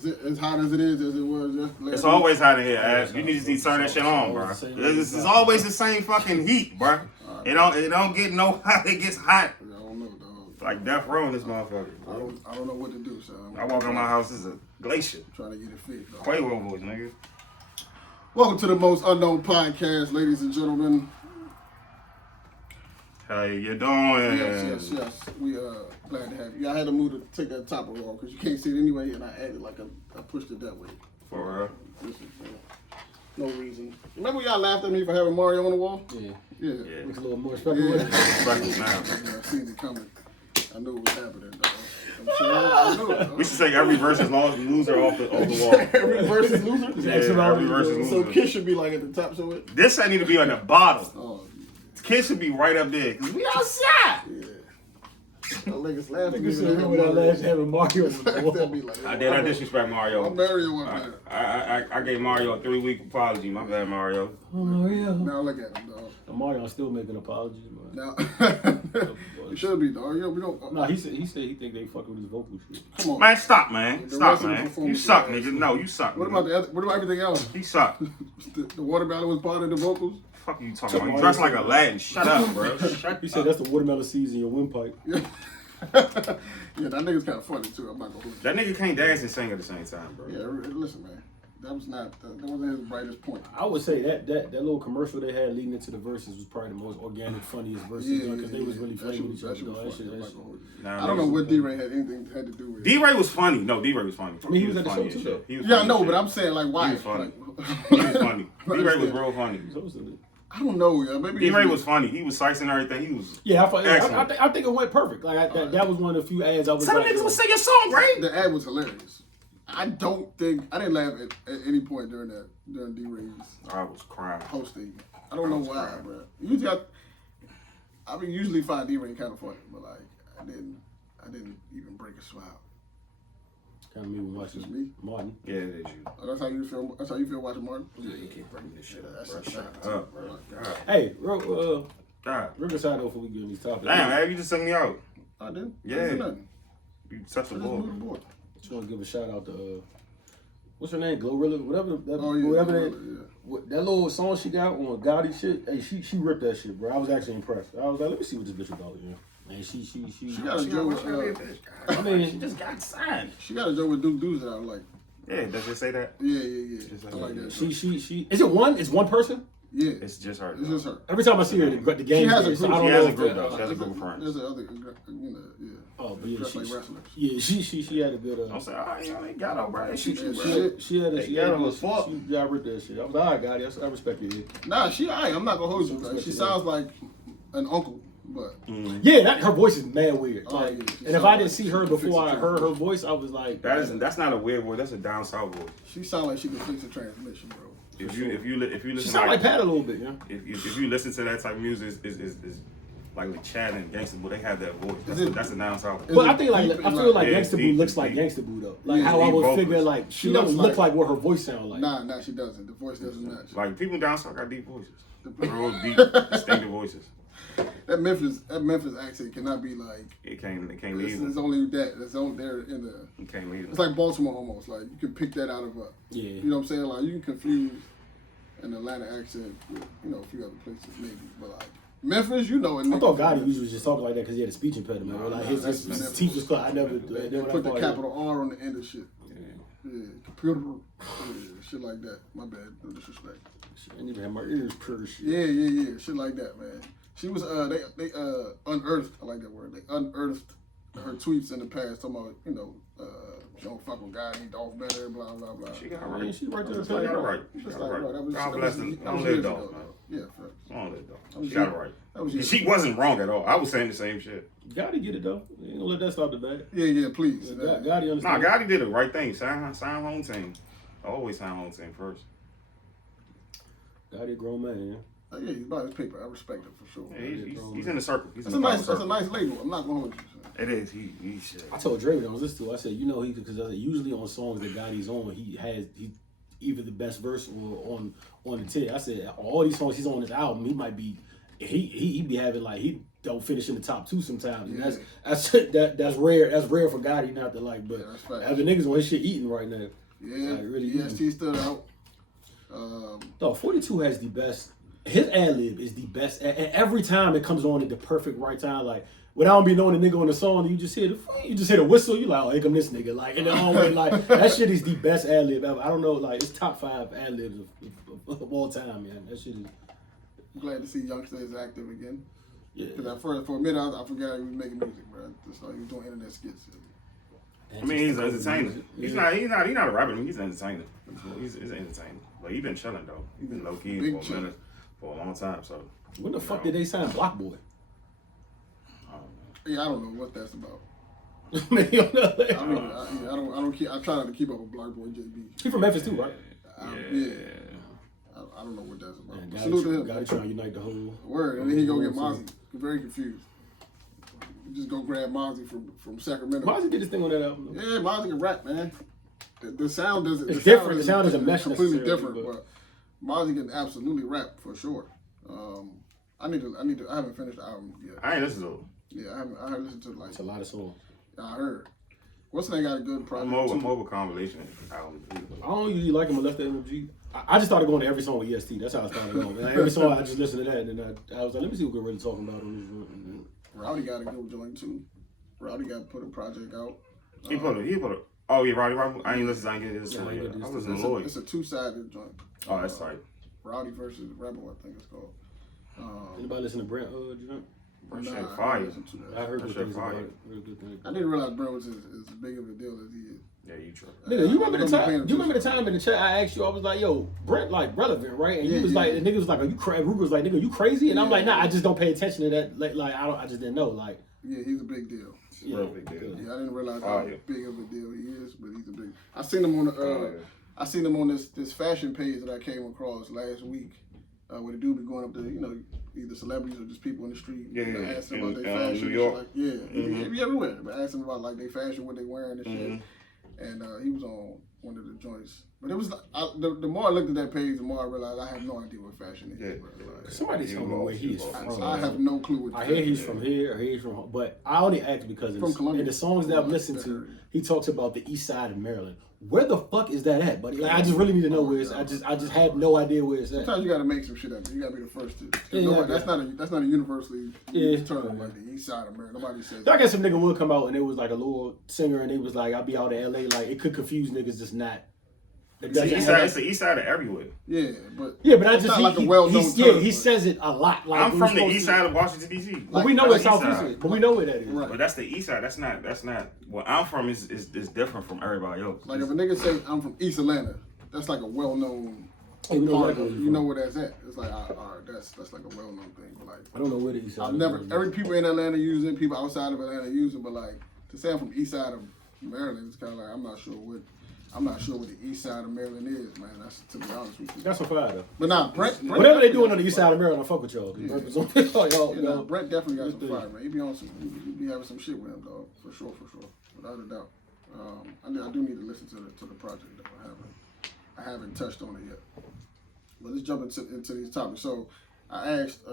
Is it as hot as it is as it was just last It's week? always hot in here, Ash. You need to turn that shit on, bro. It's always the same fucking heat, bro. It don't get no hot. It gets hot. I don't know, dog. Like death row in this motherfucker. I don't know what to do, son. I walk in my house, it's a glacier. Trying to get it fixed, dog. Quavo voice, nigga. Welcome to the Most Unknown Podcast, ladies and gentlemen. How you doing? Yes. We glad to have you. I had to move to take that topper off because you can't see it anyway, and I added I pushed it that way. For real? No reason. Remember y'all laughed at me for having Mario on the wall? Yeah. Yeah. It's a little more respectful. Yeah. Respectful now. Yeah, I seen it coming. I knew it was happening, dog. I knew it, dog. We should take every versus loser off the wall. Every versus loser? Yeah, every versus So loser. Kiss should be like at the top, so it. This ain't need to be on the bottom. Oh, Kids should be right up there. Cause we outside. yeah. That niggas laughed at me. Niggas said, remember that last having Mario on the wall. That'd be like, I disrespect Mario. I'm Mario up there. I gave Mario a 3-week apology. My bad, Mario. Oh, Mario. Now look at him, dog. Mario's still making apologies, man. Now, you should be, dog. Yo, we don't. No, he said he think they fucking with his vocal shit. Come on. Man, stop, man. The Stop, rest of the man. You performance suck, was nigga. No, you suck. What nigga. about the other? What about everything else? He suck. The water ballad was part of the vocals. Fuck you talking about? You dress like Aladdin. Shut up, bro. Shut He said that's the watermelon seeds in your windpipe. Yeah, that nigga's kind of funny too. I'm not gonna hold you. That nigga can't dance and sing at the same time, bro. Yeah, listen, man. That wasn't his brightest point. I would say that little commercial they had leading into the verses was probably the most organic, funniest verses because they was really flaming with each other. That shit was funny. Nah, I don't know what D-Ray had to do with it. D-Ray was funny. No, D-Ray was funny. I mean, he was at the funny show as too, shit. though. He was Yeah, I funny know, as but shit. I'm saying like why? He was funny. Like, He was funny. D-Ray was real funny. I don't know, yeah. Maybe D-Ray was funny. He was sicing everything. He was I think it went perfect. Like that was one of the few ads I was Some like, niggas was singing song, right? The ad was hilarious. I didn't laugh at any point during D-Ray's I was crying. hosting. I don't know why, bro. Usually find D-Ray kind of funny, but like I didn't even break a smile. kind of me watching Just me? Martin. Yeah, it is you. Oh, that's how you feel. That's how you feel watching Martin. Yeah, you keep bringing this shit up, That's bro. a Shut fact. up, bro. God. Hey, God. Riverside though before we get on these topics. Damn, man, you just sent me out. I did. Yeah. I didn't do nothing. You such a I just bull. moved the board. Just want to give a shout out to what's her name, Glorilla, whatever that, Oh yeah. whatever yeah. that little song she got on Gotti shit. Hey, she ripped that shit, bro. I was actually impressed. I was like, let me see what this bitch about, yeah. And she got a joke with. I mean, She just got signed. She got a joke with Duke Deuce that I like. Yeah, does it say that? Yeah. I like that. she is it one? It's one person. Yeah. It's just her. It's just her. Every time I see her, the game. She has a so group. I don't She know has a if group, that- though. She has a group of friends. There's other, yeah. Oh, but yeah, Dressed like wrestlers. she had a good. I'm saying, oh, you know, they got her, bro. They shoot you, bro. She had a They got her as fuck. She got rid of that shit. I was like, all right, Gotti, I respect you. Nah, I'm not gonna hold you. Bro. She sounds like an uncle, but Yeah, her voice is mad weird. Oh, Like, yeah, she and if sound I didn't like see she her could before fix I a heard her transmission. voice, I was like, That's not a weird voice. That's a down south voice. she sounds like she could fix a transmission, bro. If you listen, she sound like Pat a little bit, yeah. if you listen to that type of music, is like Chad and Gangsta Boo. They have that voice. That's a down south. But I think like I feel like Yeah, Gangsta Boo deep, looks like deep. Gangsta Boo though. Like Yeah, how I deep would vocals. figure like she She doesn't looks look like- like what her voice sounds like. Nah, she doesn't. The voice doesn't match. Like people down south got deep voices. Real deep, distinctive voices. That Memphis accent cannot be like. It can't It's leave. only that. It's only there in the. It can't leave. It's like Baltimore almost. Like you can pick that out of a. Yeah. You know what I'm saying? Like you can confuse an Atlanta accent with a few other places maybe, but like Memphis, you know it. I thought Gotti usually was just talking like that because he had a speech impediment. Or like his that's teeth was cut. I never They put the capital R on the end of shit. Yeah, computer, shit like that. My bad, no disrespect. I didn't even have my ears pierced. Yeah, shit like that, man. She was they unearthed. I like that word. They unearthed her tweets in the past talking about she don't fuck with God, he Dolph better, blah blah blah. She got I right. mean, she right there. She got it right. She That's got it like, right. that was- God that bless was- them. that Don't was live years though. ago, though. Yeah, facts. Don't live That though. was She got it years- right. that was years She wasn't wrong at all. I was saying the same shit. Gotti get it though. You ain't gonna let that stop the bag. Yeah, please. Gotti Nah, understand. Gotti did the right thing. Sign home team. Always sign home team first. Gotti a grown man, yeah. Yeah, he's about his paper. I respect it for sure. Yeah, he's in the circle. He's That's in a the nice, power that's a circle. nice label. I'm not gonna hold you. Son. It is. He should. I told Dre when I was listening to it, I said, you know, because usually on songs that Gotti's on, he either the best verse or on the tip. I said, all these songs he's on this album, he might be he be having like he don't finish in the top 2 sometimes. Yeah. And that's rare. That's rare for Gotti not to like. But having niggas on his shit eating right now. Yeah, like, really EST stood out. No, 42 has the best. His ad lib is the best, and every time it comes on at the perfect right time, like without me knowing the nigga on the song, you just hear the whistle. You like, oh, here come this nigga, like, and then like that shit is the best ad lib ever. I don't know, like it's top 5 ad libs of all time, man. That shit is. I'm glad to see youngsters active again. Yeah. Because for a minute I forgot he was making music, bro. Just like he was doing internet skits. I mean, he's an entertainer. He's not a rapper. He's an entertainer. He's an entertainer. But he been chilling though. He been low key for a minute, for a long time. So when the fuck did they sign Block Boy? Yeah, I don't know what that's about. Man, you know, like, I try not to keep up with Block Boy JB. he from Memphis too, right? Yeah. I don't know what that's about. Man, Salute to him. Gotta try to unite the whole Word, and then he go get Mozzie. Very confused. You just go grab Mozzie from Sacramento. Mozzie did this thing on that album. Yeah, Mozzie can rap, man. The sound doesn't. It's different. The sound doesn't mesh completely necessarily, different, but Mozzie can absolutely rap for sure. I haven't finished the album yet. I ain't listened to it. Yeah, I haven't listened to It's a lot of songs. I heard. What's the name got a good project? Mobile Conversation album. I don't usually like him unless the MG. I just started going to every song with EST. That's how I started going. And every song I just listened to that, and then I was like, let me see what we're really talking about on this one. Rowdy got a good joint too. Rowdy got put a project out. He put a. Oh yeah, Roddy. I ain't listened. I ain't getting this one yet. I listen to Lloyd. It's a 2-sided joint. Oh, that's right. Rowdy versus Rebel, I think it's called. Anybody listen to Brent? Joint? Brent Nah, shit fire. I heard good things about fire. it. Real good things. I didn't realize Brent was as big of a deal as he is. Yeah, you true. Nigga, you remember the time? You remember the time in the chat I asked you? I was like, "Yo, Brent like relevant, right?" And you was like, "The nigga was like, are you crazy?" Ruger was like, "Nigga, you crazy?" And I'm like, "Nah, I just don't pay attention to that. Like I just didn't know. Like, yeah, he's a big deal. yeah, Real big deal. Yeah, I didn't realize how big of a deal he is, but he's a big. I seen him on the. I seen him on this fashion page that I came across last week, where the dude be going up to either celebrities or just people in the street. Yeah, asking about their fashion. New York. Like, yeah, he be everywhere. But asking about like their fashion, what they wearing and shit. And he was on one of the joints. But it was the more I looked at that page, the more I realized I have no idea what fashion is. Yeah. Somebody told me where he is from. I have no clue what. I hear he's from here, or he's from, but I only asked because in the songs that I've listened to, he talks about the east side of Maryland. Where the fuck is that at, buddy? Like, I just really need to know where it's. I just had no idea where it's at. Sometimes you gotta make some shit up. You gotta be the first to. Know that's not a universally used term like the east side of Maryland. Nobody says. I guess some nigga would come out and it was like a little singer and it was like, I'll be out in LA. Like it could confuse niggas just not. It's the east side of everywhere. Yeah, but I just not like a well-known term. He says it a lot. Like I'm from the east side of Washington D.C. But we know where Southeast is. But we know where that is. Right. But that's the east side. That's not. Where I'm from is different from everybody else. Like if a nigga say I'm from East Atlanta, that's like a well-known. Hey, we know you know where that's at. It's like, all right, that's like a well-known thing. But like, I don't know where the east side. Every people in Atlanta use it. People outside of Atlanta use it. But like to say I'm from east side of Maryland, it's kind of like I'm not sure what the east side of Maryland is, man. That's to be honest with you. That's a fire though. But nah, Brent whatever they doing on the east side of Maryland, I fuck with y'all. Yeah. Brent definitely got some fire, man. He be on some. He be having some shit with him, dog. For sure, without a doubt. I do need to listen to the project though. I haven't touched on it yet. But let's jump into these topics. So I asked,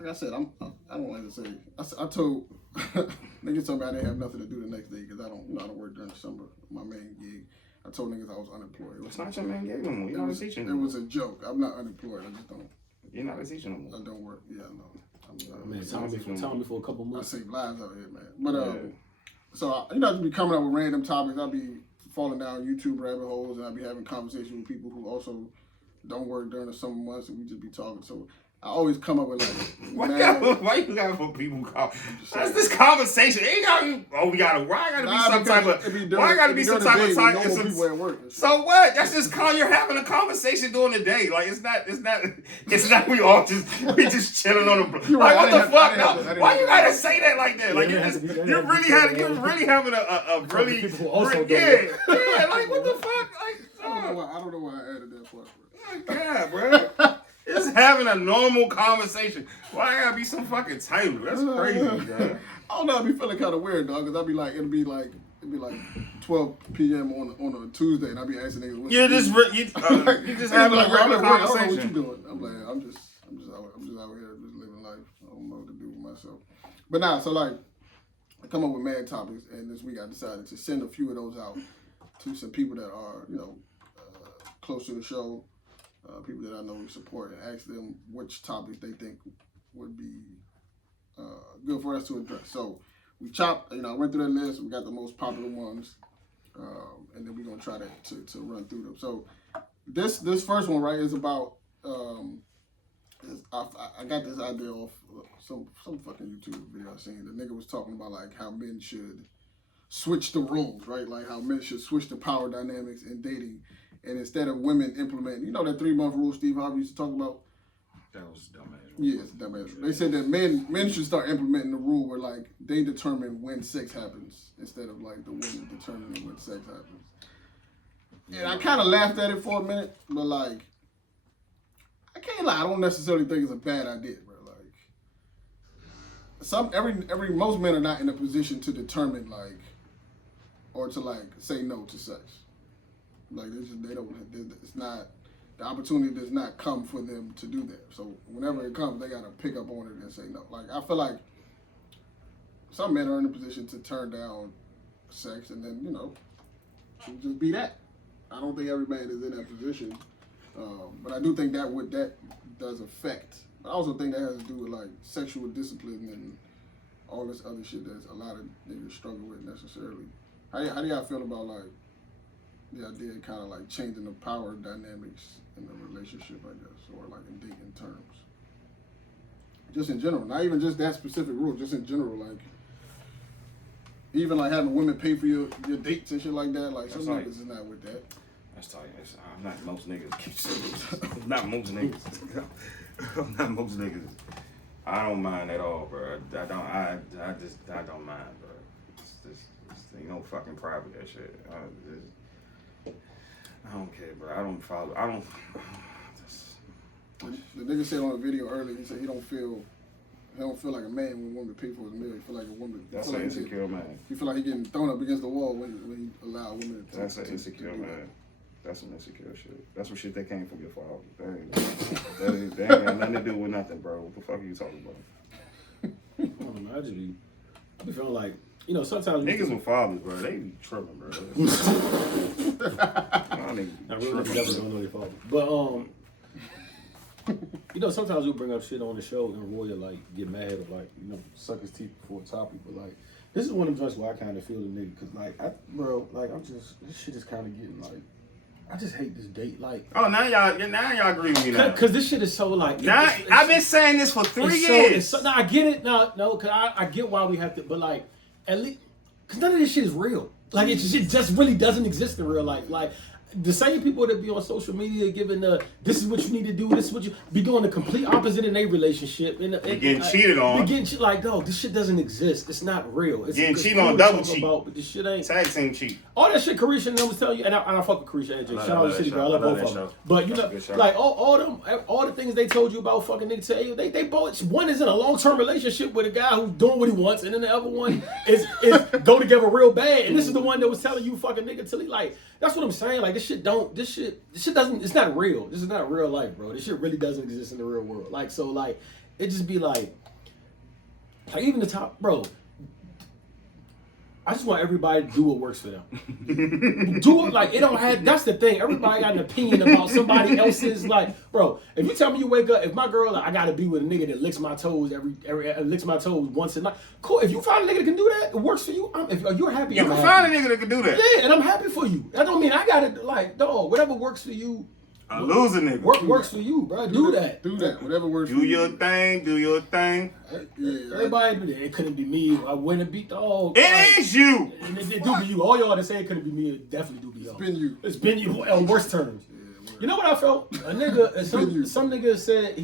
like I said, I don't like to say. I told niggas told me I didn't have nothing to do the next day because I don't work during the summer. My main gig. I told niggas I was unemployed. It's not your main gig no more. You're not a teacher. It was a joke. I'm not unemployed. I just don't. You're not a teacher no more. I don't work. Yeah, no. Man, time me for a couple I months. save lives out here, man. But so I just be coming up with random topics. I'll be falling down YouTube rabbit holes, and I'll be having conversations with people who also don't work during the summer months, and we just be talking. So I always come up with like, why you got for people call? That's this conversation. It ain't got. We gotta. Why gotta be some type of? Why gotta be some type of time? People at work. So what? That's just you're having a conversation during the day. Like it's not. We just chilling on the. Like what the fuck? Why you gotta say that like that? Like you're really having a really. Yeah. Like what the fuck? Like I don't know why I added that part. God, bro. Just having a normal conversation. Why I gotta be some fucking title? That's crazy, bro. I don't know. I be feeling kind of weird, dog. Cause I'd be like, it'd be like 12 p.m. on a Tuesday, and I'd be asking niggas. You just having a regular conversation. I don't know what you doing. I'm like, I'm just out here just living life. myself. But nah, so like, I come up with mad topics, and this week I decided to send a few of those out to some people that are, close to the show, people that I know we support, and ask them which topics they think would be good for us to address. So we chopped, I went through that list, we got the most popular ones, and then we're gonna try to run through them. So this first one, right, is about, I got this idea off some fucking YouTube video I seen. The nigga was talking about like how men should switch the roles, right? Like how men should switch the power dynamics in dating, and instead of women implementing, that 3-month rule Steve Harvey used to talk about. That was dumbass. Yeah, it's a dumbass rule. They said that men should start implementing the rule where like they determine when sex happens instead of like the women determining when sex happens. And I kind of laughed at it for a minute, but like, I can't lie, I don't necessarily think it's a bad idea, bro. Like, most men are not in a position to determine like, or to like say no to sex. Like it's not, the opportunity does not come for them to do that. So whenever it comes, they gotta pick up on it and say no. Like I feel like some men are in a position to turn down sex and then just be that. I don't think every man is in that position, but I do think that does affect. I also think that has to do with like sexual discipline and all this other shit that a lot of niggas struggle with necessarily. How do y'all feel about like the idea of kind of like changing the power dynamics in the relationship, I guess, or like in dating terms? Just in general, not even just that specific rule, just in general, like even like having women pay for your dates and shit like that. Like some niggas is not with that. That's tight. I'm not most niggas. Not most niggas. I'm not most niggas. I don't mind at all, bro. I don't mind, bro. It's ain't no fucking private that shit. I don't care, bro. I don't follow. The nigga said on a video earlier, he said he don't feel like a man when a woman pay for his meal. He feel like a woman. That's an insecure man. He feel like he getting thrown up against the wall when he allow a woman to. That's an insecure man. That's some insecure shit. That's some shit that came from your father. That ain't got nothing to do with nothing, bro. What the fuck are you talking about? I don't know. I be feeling like, sometimes niggas with fathers, bro, they be tripping, bro. I really never don't know their father. But sometimes we'll bring up shit on the show and Roy will like get mad or like, suck his teeth before a topic. But like, this is one of them joints where I kind of feel the nigga, cause like, this shit is kind of getting like, I just hate this date. Like, oh, now y'all agree with me now. Cause this shit is so like. Now I've been saying this for 3 years. No, I get it. No, cause I get why we have to, but like, at least, cause none of this shit is real. Like, it just really doesn't exist in real life. Like, the same people that be on social media giving this is what you need to do, this is what you be doing the complete opposite in their relationship. And getting cheated on. Getting like, no, this shit doesn't exist. It's not real. It's getting cheated on, double cheat. But this shit ain't. Tag team cheat. All that shit Carisha and them was telling you, and I fuck with Carisha and AJ. Shout out to City Girl. I love both of them. But like all the things they told you about fucking niggas tell you, they both, one is in a long-term relationship with a guy who's doing what he wants, and then the other one is go together real bad. And this is the one that was telling you fucking nigga till he like, that's what I'm saying. Like, this shit doesn't, it's not real. This is not real life, bro. This shit really doesn't exist in the real world. Like, so like, it just be like even the top, bro, I just want everybody to do what works for them. Do it like, it don't have, that's the thing. Everybody got an opinion about somebody else's, like, bro, if you tell me you wake up, if my girl, like, I gotta be with a nigga that licks my toes licks my toes once a night, cool. If you find a nigga that can do that, it works for you. If you're happy, you can find a nigga that can do that. Yeah, and I'm happy for you. That don't mean I gotta, like, dog, whatever works for you. A loser nigga. Works for you, bro. Do that. Do that. Whatever works for you. Do your thing. Yeah, everybody do that. It couldn't be me. I wouldn't beat the dog. It is you. It do be you. All y'all that say it couldn't be me, it definitely do be y'all. It's been you on worse terms. Yeah, you know what I felt? A nigga, some nigga said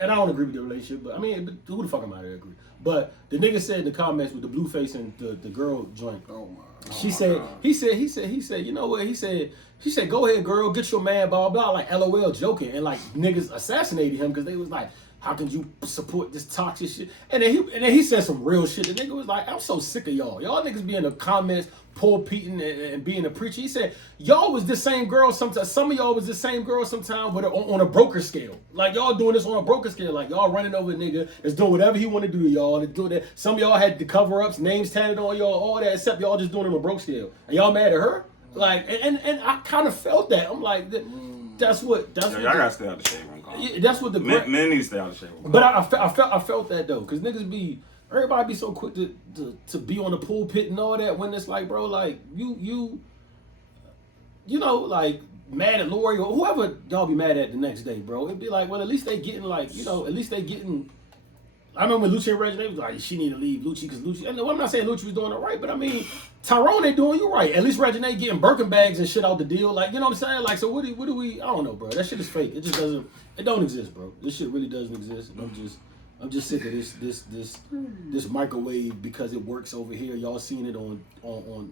and I don't agree with the relationship, but I mean, who the fuck am I to agree? But the nigga said in the comments with the blue face and the girl joint. Oh my. He said, you know what? He said, go ahead, girl, get your man, blah, blah, blah, like LOL joking. And like niggas assassinated him because they was like, how can you support this toxic shit? And then he said some real shit. The nigga was like, I'm so sick of y'all. Y'all niggas be in the comments, pulpiting and being a preacher. He said, y'all was the same girl sometimes. Some of y'all was the same girl sometimes, but on a broker scale. Like y'all doing this on a broker scale. Like y'all running over a nigga that's doing whatever he want to do to y'all. That's doing that. Some of y'all had the cover-ups, names tatted on y'all, all that, except y'all just doing it on a broke scale. And y'all mad at her? Like, and I kind of felt that. I'm like, that's what. Y'all gotta stay out the shade room. Yeah, that's what the men need to stay out the shade room. But I felt that though, cause niggas everybody be so quick to be on the pulpit and all that when it's like, bro, like you know, like mad at Lori or whoever y'all be mad at the next day, bro. It'd be like, well, at least they getting like, you know, at least they getting. I remember when Lucci and Reggie, they was like, she need to leave Lucci because Lucci. And I'm not saying Lucci was doing it right, but I mean, Tyrone ain't doing you right. At least Reggie ain't getting Birkin bags and shit out the deal. Like, you know what I'm saying? Like, so what do we? I don't know, bro. That shit is fake. It just doesn't. It don't exist, bro. This shit really doesn't exist. And I'm just sick of this microwave because it works over here. Y'all seen it on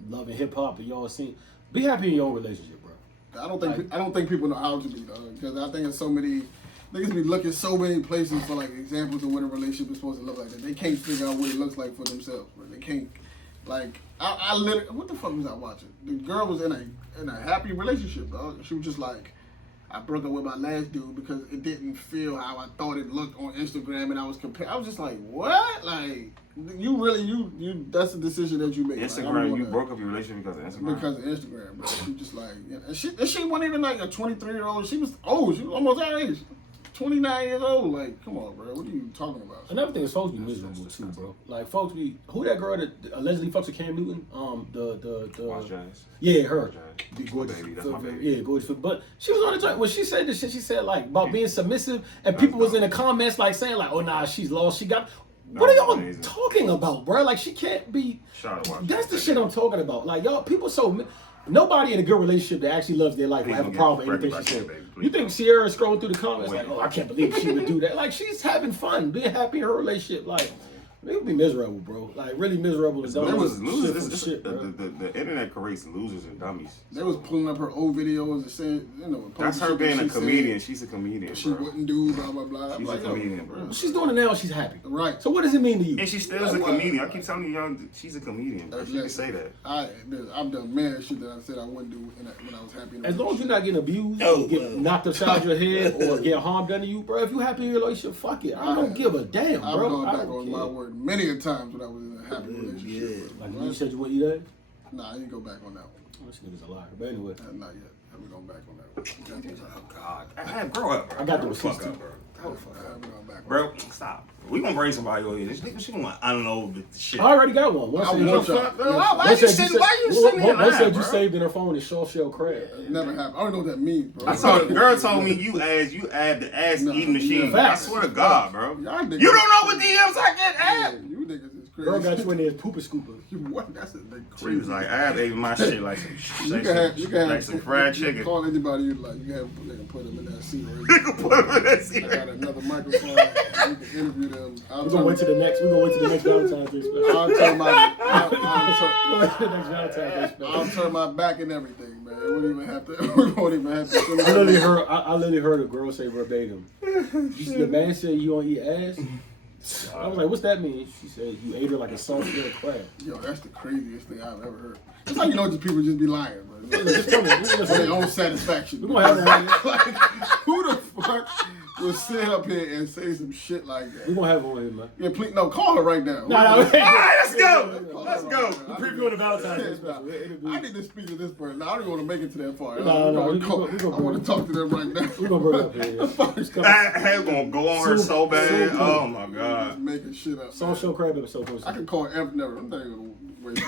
Love and Hip Hop, and y'all seen. Be happy in your own relationship, bro. I don't think people know how to be, dog. Because I think it's so many. Niggas be looking so many places for like examples of what a relationship is supposed to look like that they can't figure out what it looks like for themselves. Bro. They can't. Like I literally, what the fuck was I watching? The girl was in a happy relationship, dog. She was just like, I broke up with my last dude because it didn't feel how I thought it looked on Instagram, and I was just like, what? Like you really that's a decision that you made. Instagram, like, you broke up your relationship because of Instagram. Because of Instagram, bro. She just like, and she wasn't even like a 23-year-old. She was old. She was almost our age. 29 years old, like, come on, bro. What are you talking about? Another thing is folks be miserable too, bro. Like folks be who that girl that allegedly fucks with Cam Newton? The Watch Giants. Yeah, her. Gorgeous. Baby, that's my baby. Yeah, gorgeous. But she was on the joint when she said this shit. She said like about being submissive, and people was in the comments like saying like, oh nah, she's lost. She got. What are y'all talking about, bro? Like she can't be. That's the shit I'm talking about. Like y'all, people so. Nobody in a good relationship that actually loves their life will have a problem with anything she said. You think Sierra is scrolling through the comments like, oh, I can't believe she would do that. Like, she's having fun, being happy in her relationship. Like, they would be miserable, bro. Like, really miserable. There was losers. The internet creates losers and dummies. They was pulling up her old videos and saying, you know, that's her being a comedian. She's a comedian. She wouldn't do blah blah blah. She's a comedian, bro. She's doing it now. She's happy. Right. So what does it mean to you? And she still is a comedian. I keep telling you, young, she's a comedian. Bro. She can say that. I've done mad shit that I said I wouldn't do when I was happy. As long as you're not getting abused, or getting knocked upside your head, or getting harm done to you, bro. If you happy in your relationship, fuck it. I don't give a damn, bro. I've gone back on my word many a times when I was in a happy relationship. Like you said you wouldn't eat that? Nah, I didn't go back on that one. This nigga's a liar. But anyway. Not yet. I haven't gone back on that one. Oh, God. Grow up, bro. I got the receipts too. Bro. I haven't gone back on bro, stop. We gonna bring somebody over here. This nigga, she gonna unload the shit. I already got one. Why you sitting here? One said you saved in her phone is short shell crab. Never happened. I don't know what that means, bro. I saw the girl told me you add the ass eating machine. I swear to God, bro. You don't know what DMs I get add. You niggas is crazy. Girl got you in there as pooper scooper. What? That's crazy. She was like, I ate my shit like some fried chicken. Call anybody you like. You have they can put them in that seat. They can put them in that seat. I got another microphone. You can interview them. We're gonna wait to the next. We're gonna wait to the next Valentine's Day special. I'll turn my back and everything, man. We won't even have to. I literally heard a girl say verbatim. The man said you don't eat ass. I was like, what's that mean? She said you ate her like a soft-shell crab. Yo, that's the craziest thing I've ever heard. It's like, you know, these people just be lying, bro. Just tell me. For their own satisfaction. We're gonna have one. Like, who the fuck will sit up here and say some shit like that? We're gonna have one here, man. Yeah, please, no, call her right now. No, all right, let's go. Let's go. We're previewing the Valentine's Day special. I need to speak to this person. I don't even want to make it to that far. No, I want to talk to them right now. We're gonna bring it up here. I gonna go on her so bad. Oh my God. Just making shit up. Soft shell crab episode. I can call F. Never. I'm not even gonna wait.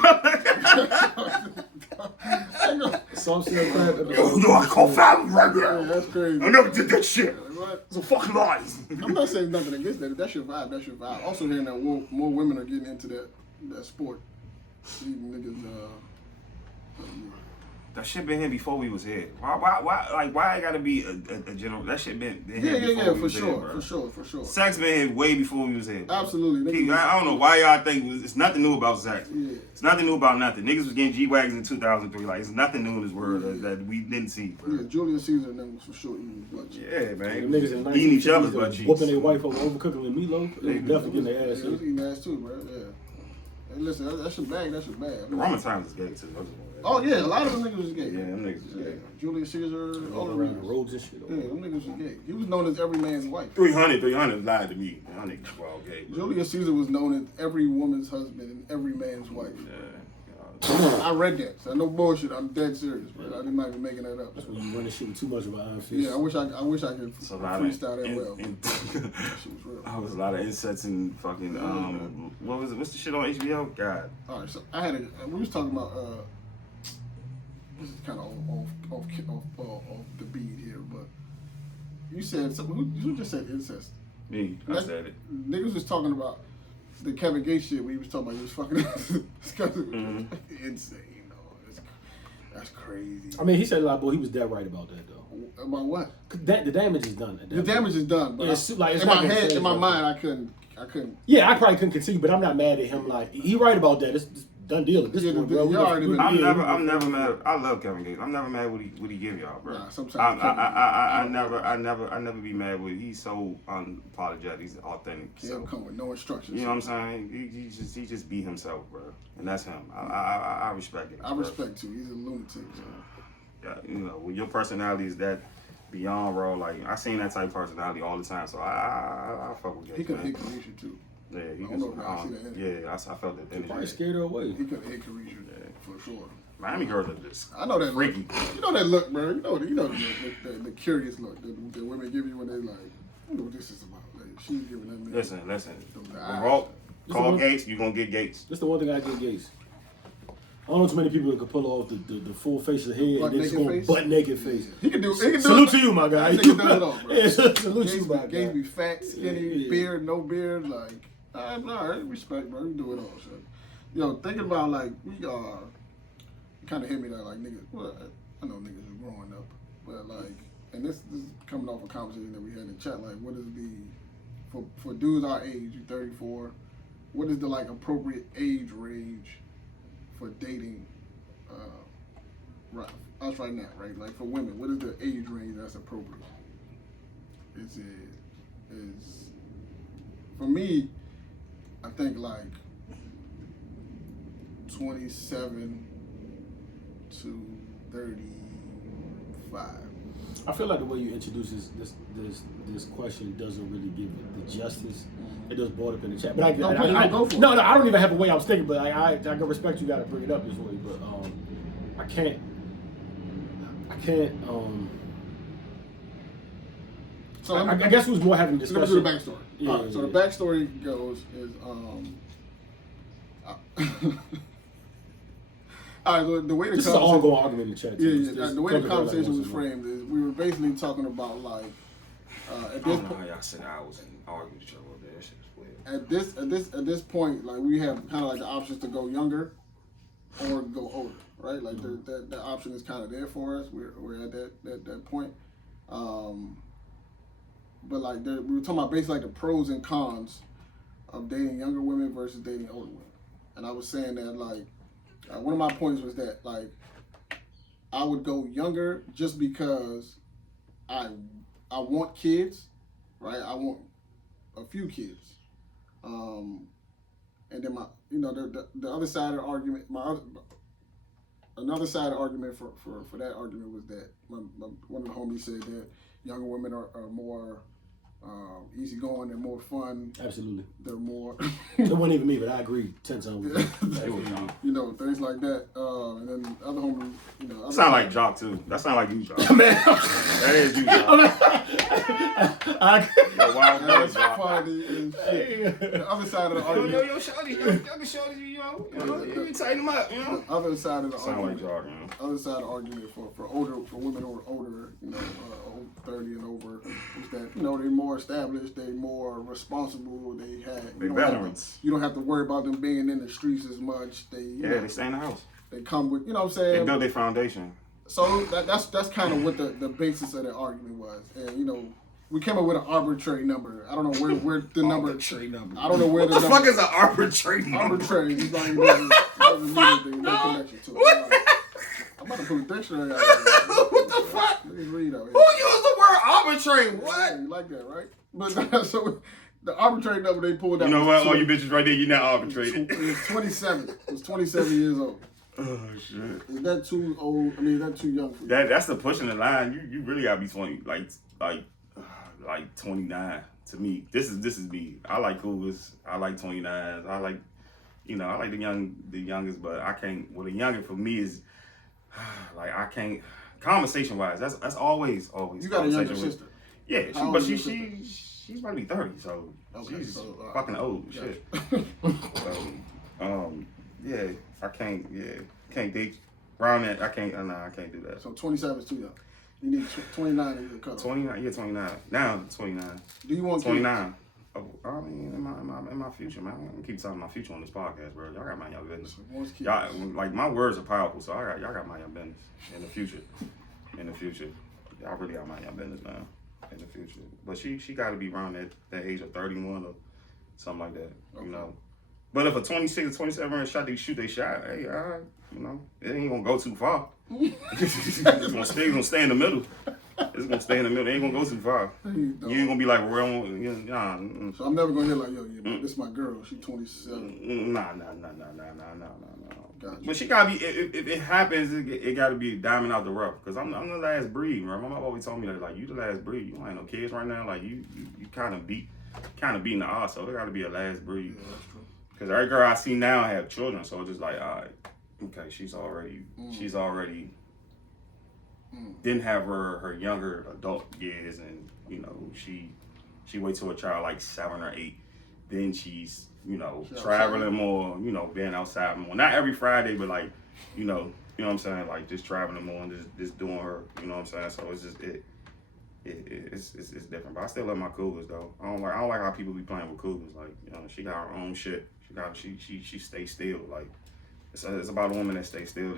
Soft shell crab episode. Yo, I call family right now. Yeah, that's crazy. I never did that shit. What? It's a fucking lies. I'm not saying nothing against that. That's your vibe. That's your vibe. Also hearing that more women are getting into that sport. These niggas, That shit been here before we was here. Why it gotta be a general? That shit been here before we was here, bro. For sure. Sex been here way before we was here. Bro. Absolutely. I don't know why y'all think it's nothing new about sex. Yeah. It's nothing new about nothing. Niggas was getting G-Wagons in 2003. Like, it's nothing new in this world that we didn't see, bro. Yeah, Julius Caesar and them was for sure eating butt cheeks. Yeah, man. The niggas in Eating each other's butt cheeks. Whooping their wife over overcooking with meatloaf. They definitely getting their ass. They was eating ass too, bro. Yeah. Hey, listen, that's your bag. That's your bag. The Roman times is gay too. Oh yeah, a lot of them niggas was gay. Yeah, them niggas was gay. Julius Caesar, all the around the niggas. roads and shit. Yeah, them niggas was gay. He was known as every man's wife. 300 lied to me. Y'all niggas were all gay. Bro. Julius Caesar was known as every woman's husband and every man's wife. Yeah. I read that. So no bullshit. I'm dead serious, bro. I'm not even making that up. That's when you run the shit with too much of an iron fist. Yeah, I wish I could It's a lot freestyle of that well. That shit was real. I was a lot of insects and fucking what was it? What's the shit on HBO? God. All right, so I had we was talking about this is kind of off the beat here, but you said something. Who just said incest? Me, I said it. Niggas was talking about the Kevin Gates shit. We was talking about he was fucking insane. That's crazy. I mean, he said a lot, boy. He was dead right about that, though. About what? The damage is done. The damage is done, but it's like, it's in not my gonna head, change in my like mind, I couldn't. Yeah, I probably couldn't continue, but I'm not mad at him. Like, he right about that. It's done deal at this Yeah, point, bro. you already been- I'm never mad. I love Kevin Gates. I'm never mad what he give y'all, bro. Nah, sometimes I never be mad with. He's so unapologetic. He's authentic. He So, don't come with no instructions. you know what I'm saying? He just be himself, bro. And that's him. I respect it. I respect too. He's a lunatic. So. Yeah, you know, when your personality is that beyond, bro. Like I seen that type of personality all the time. So I fuck with Gates. He could man. hit Carisha too. Yeah, he I don't know if I see that energy. I felt that energy. Probably scared her away. He could hit Carisha for sure. Miami girls are just I know that freaky. look. You know that look, bro. You know the curious look that women give you when they like. I know what this is about. Like, she's giving that man. Listen. those When eyes. Rock This call is Gates, you gonna get Gates. That's the one thing I get Gates. I don't know too many people that could pull off the full face of the head Butt and then just naked go face? butt naked face. He can do. Salute to you, my guy. He can do it all, bro. Yeah, salute Gates you, my Gates guy. be fat, skinny, Yeah. beard, no beard. Like, all right, respect, bro. You do it all, shit. Yo, thinking about like we kind of hit me that like niggas. Well, I know niggas are growing up, but like, and this is coming off a conversation that we had in chat. Like, what is the for dudes our age, you 34? What is the like appropriate age range for dating? Right, us right now, right? Like for women, what is the age range that's appropriate? Is for me, I think like 27 to 35. I feel like the way you introduce this question doesn't really give it the justice. It just brought up in the chat, but Go for it. No, I don't even have a way I was thinking, but I can respect you. Got to bring it up this way, but I can't. So I guess we was more having a So let me discussion. do the backstory. Yeah, All right, so yeah. the backstory goes is all right. So the way the This is an ongoing argument in the chat. yeah. The way the conversation was framed is we were basically talking about like at I this don't know point. how y'all sit hours and argue with each other over there. That shit is weird. At this point, like we have kind of like the options to go younger or go older, right? Like that option is kind of there for us. We're at that point. But like we were talking about basically like the pros and cons of dating younger women versus dating older women, and I was saying that like one of my points was that like I would go younger just because I want kids, right? I want a few kids. And then the other side of the argument, another side of the argument for that argument was that one of the homies said that younger women are more easygoing, they're more fun, Absolutely. they're more It wasn't even me, but I agree 10 times with you. things like that. And then the other homie, That sound like Jock too. That sound like you, Jock. Man, That is you, Jock. Yo, wild boy, that's Jock. funny and shit. The other side of the argument. Yo, shorty, y'all can shorty, you tighten them up, The other side of the Sound argument. like Jock, man. Other side of the argument for women who are older, 30 and over, is that they're more established, they're more responsible, They you veterans. don't have to worry about them being in the streets as much. They stay in the house. They come with, what I'm They saying? build their foundation. So that's kind of what the basis of the argument was, and you know. We came up with an arbitrary number. I don't know where the number. Arbitrary number. I don't know where what the fuck is an arbitrary number? Arbitrary. It's not even no connection to it. I'm about to put a dictionary out here. What the fuck? Let me read out here. Who used the word arbitrary? What? Yeah, you like that, right? But so the arbitrary number they pulled out. You know what? All you bitches right there, you're not arbitrated. It was 27. It was 27 years old. Oh shit. Is that too old? I mean, is that too young for you? That's the pushing the line. You really gotta be 20, like 29 to me. This is me. I like cougars. I like 29s. I like, I like the youngest, but I can't. Well, the youngest for me is like I can't. Conversation wise, that's always. You got a younger sister. Yeah, she's about to be 30, so she's fucking old. Shit. So, yeah, I can't. Yeah, can't date around that. I can't. I can't do that. So 27 is too young. You need 29 to cut off. 29, yeah, 29. Now 29. Do you want 29? Oh, I mean, in my future, man. I'm gonna keep talking my future on this podcast, bro. Y'all got my young business. Y'all, like my words are powerful, so y'all got my young business in the future. In the future, y'all really got my young business, man. In the future, but she got to be around that age of 31 or something like that, okay. you know. But if a 26 or 27 shot, they shoot, hey, all right, it ain't gonna go too far. It's gonna stay in the middle. It's gonna stay in the middle. It ain't gonna go too far. You ain't gonna be like, nah. So I'm never gonna hear like, yo, this is my girl. She 27. Nah. Gotcha. But she gotta be. If it happens, it gotta be a diamond out the rough. Cause I'm the last breed. My mom always told me that, like, you the last breed. You don't have no kids right now. Like you kind of beating the odds. So it gotta be a last breed. Yeah, that's true. Cause every girl I see now have children. So it's just like, all right, okay, she's already didn't have her younger adult years, and she waits till a child like 7 or 8, then she's traveling more, being outside more. Not every Friday, but like you know what I'm saying, like just traveling more and just doing her, you know what I'm saying. So it's just it's different. But I still love my cougars though. I don't like how people be playing with cougars. Like she got her own shit. She stays still. Like it's about a woman that stays still.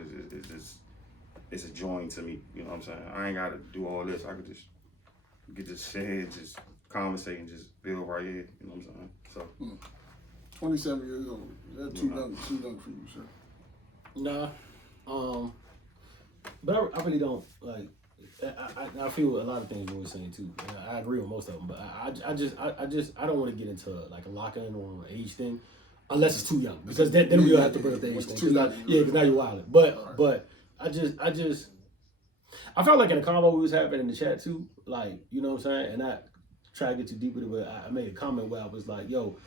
It's a joy to me. You know what I'm saying? I ain't gotta do all this. I could just sit here and just conversate and just build right here. You know what I'm saying? So 27 years old. Is that too young for you, sir? Nah. But I really don't like. I feel a lot of things Roy's saying too. I agree with most of them, but I don't want to get into like a lock-in or an age thing unless it's too young, because then we'll have to bring up the age thing. Because now you're wilding. But I felt like in the convo we was having in the chat too, like, you know what I'm saying, and I try to get too deep with it, but I made a comment where I was like, yo,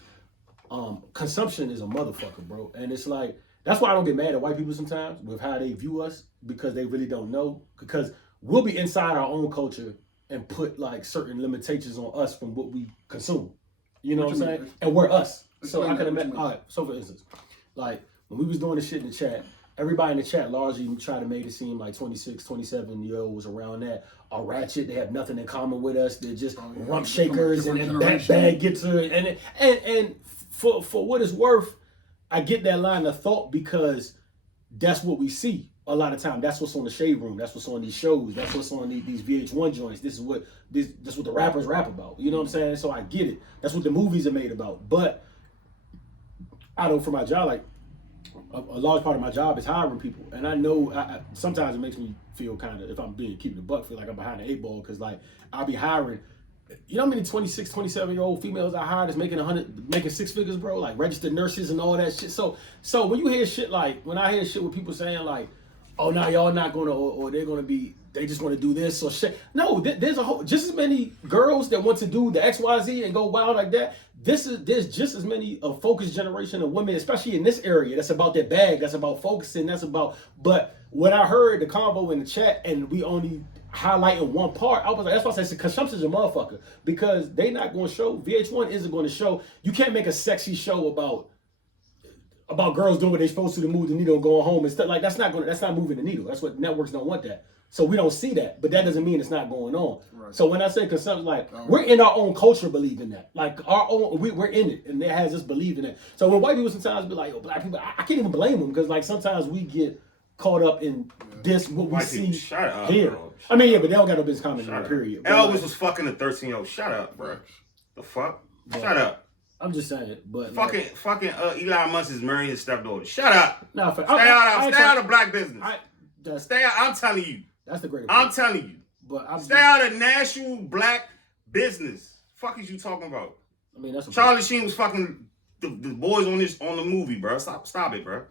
consumption is a motherfucker, bro. And it's like, that's why I don't get mad at white people sometimes with how they view us, because they really don't know. Because we'll be inside our own culture and put like certain limitations on us from what we consume. You know what I'm saying? And we're us. So I can imagine. All right. So for instance, like when we was doing this shit in the chat, everybody in the chat largely tried to make it seem like 26, 27-year-olds around that are ratchet. They have nothing in common with us. They're just rump shakers and bad gets her. And for what it's worth, I get that line of thought because that's what we see a lot of time. That's what's on the Shade Room. That's what's on these shows. That's what's on these VH1 joints. That's what the rappers rap about. You know what I'm saying? So I get it. That's what the movies are made about. But I know for my job, like a large part of my job is hiring people, and I know sometimes it makes me feel kind of, if I'm keeping the buck, feel like I'm behind the 8 ball, because like I'll be hiring. You know how many 26, 27-year-old females I hired that's making 6 figures, bro? Like registered nurses and all that shit. So when you hear shit like, when I hear shit with people saying like, oh, no, y'all not gonna, or they're gonna be, they just want to do this or shit. No, there's just as many girls that want to do the XYZ and go wild like that. There's just as many a focused generation of women, especially in this area, that's about their bag, that's about focusing, but when I heard the combo in the chat and we only highlighting one part, I was like, that's why I said consumption's a motherfucker, because they not going to show, VH1 isn't going to show, you can't make a sexy show about girls doing what they're supposed to move the needle and going home and stuff. Like that's not moving the needle. That's what networks don't want that. So we don't see that, but that doesn't mean it's not going on. Right. So when I say consumption, like we're in our own culture believing that, like our own, we're in it, and it has us believing it. So when white people sometimes be like, oh, black people, I can't even blame them, because like sometimes we get caught up in diss what we White see people, shut up, here. bro. I mean, yeah, but they don't got no business comment Shut up. period. Elvis was fucking a 13-year-old. Shut up, bro. The fuck? But Shut up. I'm just saying, but Fucking Elon Musk is marrying his stepdaughter. Shut up. No, Stay out of black business. Stay out. I'm telling you. That's the greatest. I'm telling you. But stay out of national black business. Fuck is you talking about? I mean, that's Charlie Sheen was fucking the boys on the movie, bro. Stop it, bro.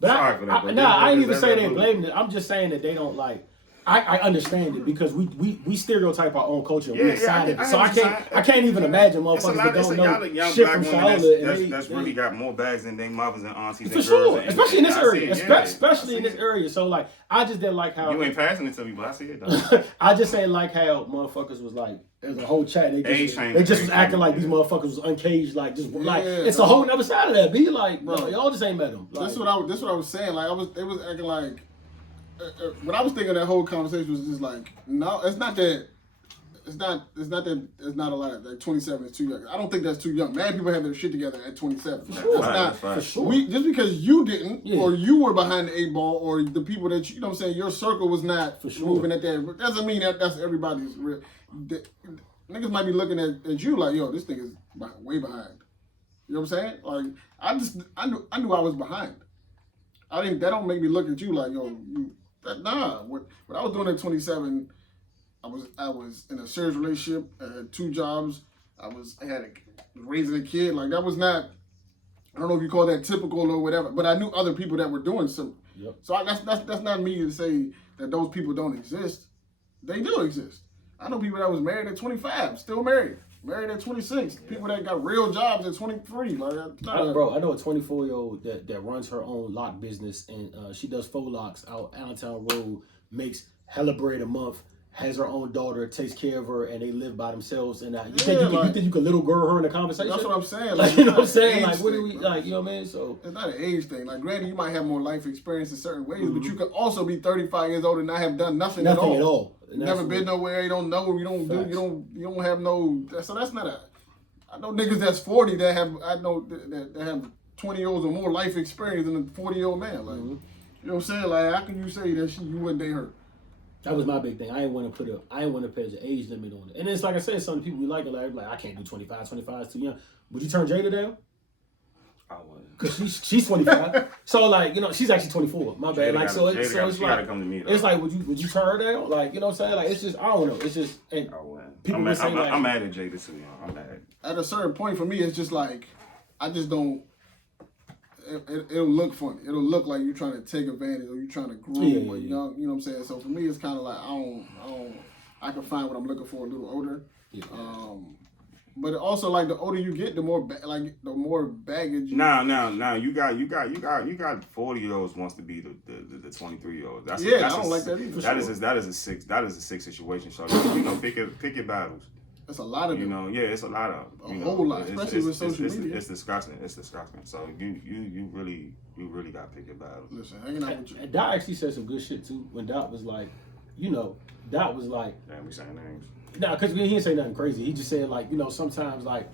But sorry for that. Bro. I ain't even say they blame it. I'm just saying that they don't like. I understand it because we stereotype our own culture. And we excited. So I can't even imagine motherfuckers that don't know shit from childhood. That's really got more bags than their mothers and aunties. For sure, especially in this area. Especially in this area. So like, I just didn't like how you ain't passing it to me, but I see it though. I just ain't like how motherfuckers was like. There's a whole chat. They just was acting like these motherfuckers was uncaged. Like just like it's a whole nother side of that. Be like, bro, y'all just ain't met them. Like, this what I was saying. Like they was acting like. What I was thinking that whole conversation was just like, no, it's not that there's not a lot of like 27 is too young. I don't think that's too young. Mad people have their shit together at 27. Sure. That's not for sure. Just because you didn't or you were behind the 8 ball or the people that you know what I'm saying, your circle was not moving at that. Doesn't mean that that's everybody's real. Niggas might be looking at you like, yo, this thing is way behind. You know what I'm saying? Like I knew I was behind. That don't make me look at you like, yo, nah. What I was doing at 27, I was in a serious relationship. I had 2 jobs. I had raising a kid. Like that was not. I don't know if you call that typical or whatever, but I knew other people that were doing something. Yep. So that's not me to say that those people don't exist. They do exist. I know people that was married at 25, still married. Married at 26. People that got real jobs at 23. Like, bro, I know a 24-year-old that runs her own lock business and she does faux locks out Allentown Road, makes hella bread a month, has her own daughter, takes care of her, and they live by themselves. And you think you could little girl her in a conversation? That's what I'm saying. Like, you know what I'm saying? Like, what do we like? You know what I mean? So it's not an age thing. Like, granted, you might have more life experience in certain ways, but you could also be 35 years old and not have done nothing at all. Never been nowhere. You don't know. You don't have no. So that's not a. I know niggas that's 40 that have 20-year-olds or more life experience than a 40-year-old man. Like, you know what I'm saying? Like, how can you say that you wouldn't date her? That was my big thing. I ain't want to put an age limit on it. And it's like I said, some people we like I can't do 25. 25 is too young. Would you turn Jada down? I wouldn't. Cause she's 25. So like, you know, she's actually 24. My bad. Like so it's like come to me, it's like would you turn her down? Like, you know what I'm saying? Like it's just I don't know. It's just and I wouldn't. People would say I'm mad at Jada too, young. I'm mad. At a certain point for me, it's just like I just don't. It'll look funny. It'll look like you're trying to take advantage or you're trying to groom a young. You know what I'm saying? So for me, it's kind of like I can find what I'm looking for a little older. Yeah. But also like the older you get, the more baggage. Nah. You got 40-year-olds wants to be the 23-year-olds. That's I don't like that either. That is a sick situation. So you know, pick your battles. It's a lot of you know. Yeah, it's a lot of whole lot, especially with social media. It's disgusting. So you really got to pick your battles. Listen, hanging out with you. And Dot actually said some good shit too. When Dot was like, Dot was like, damn, we saying names. No, because he didn't say nothing crazy. He just said like, sometimes like,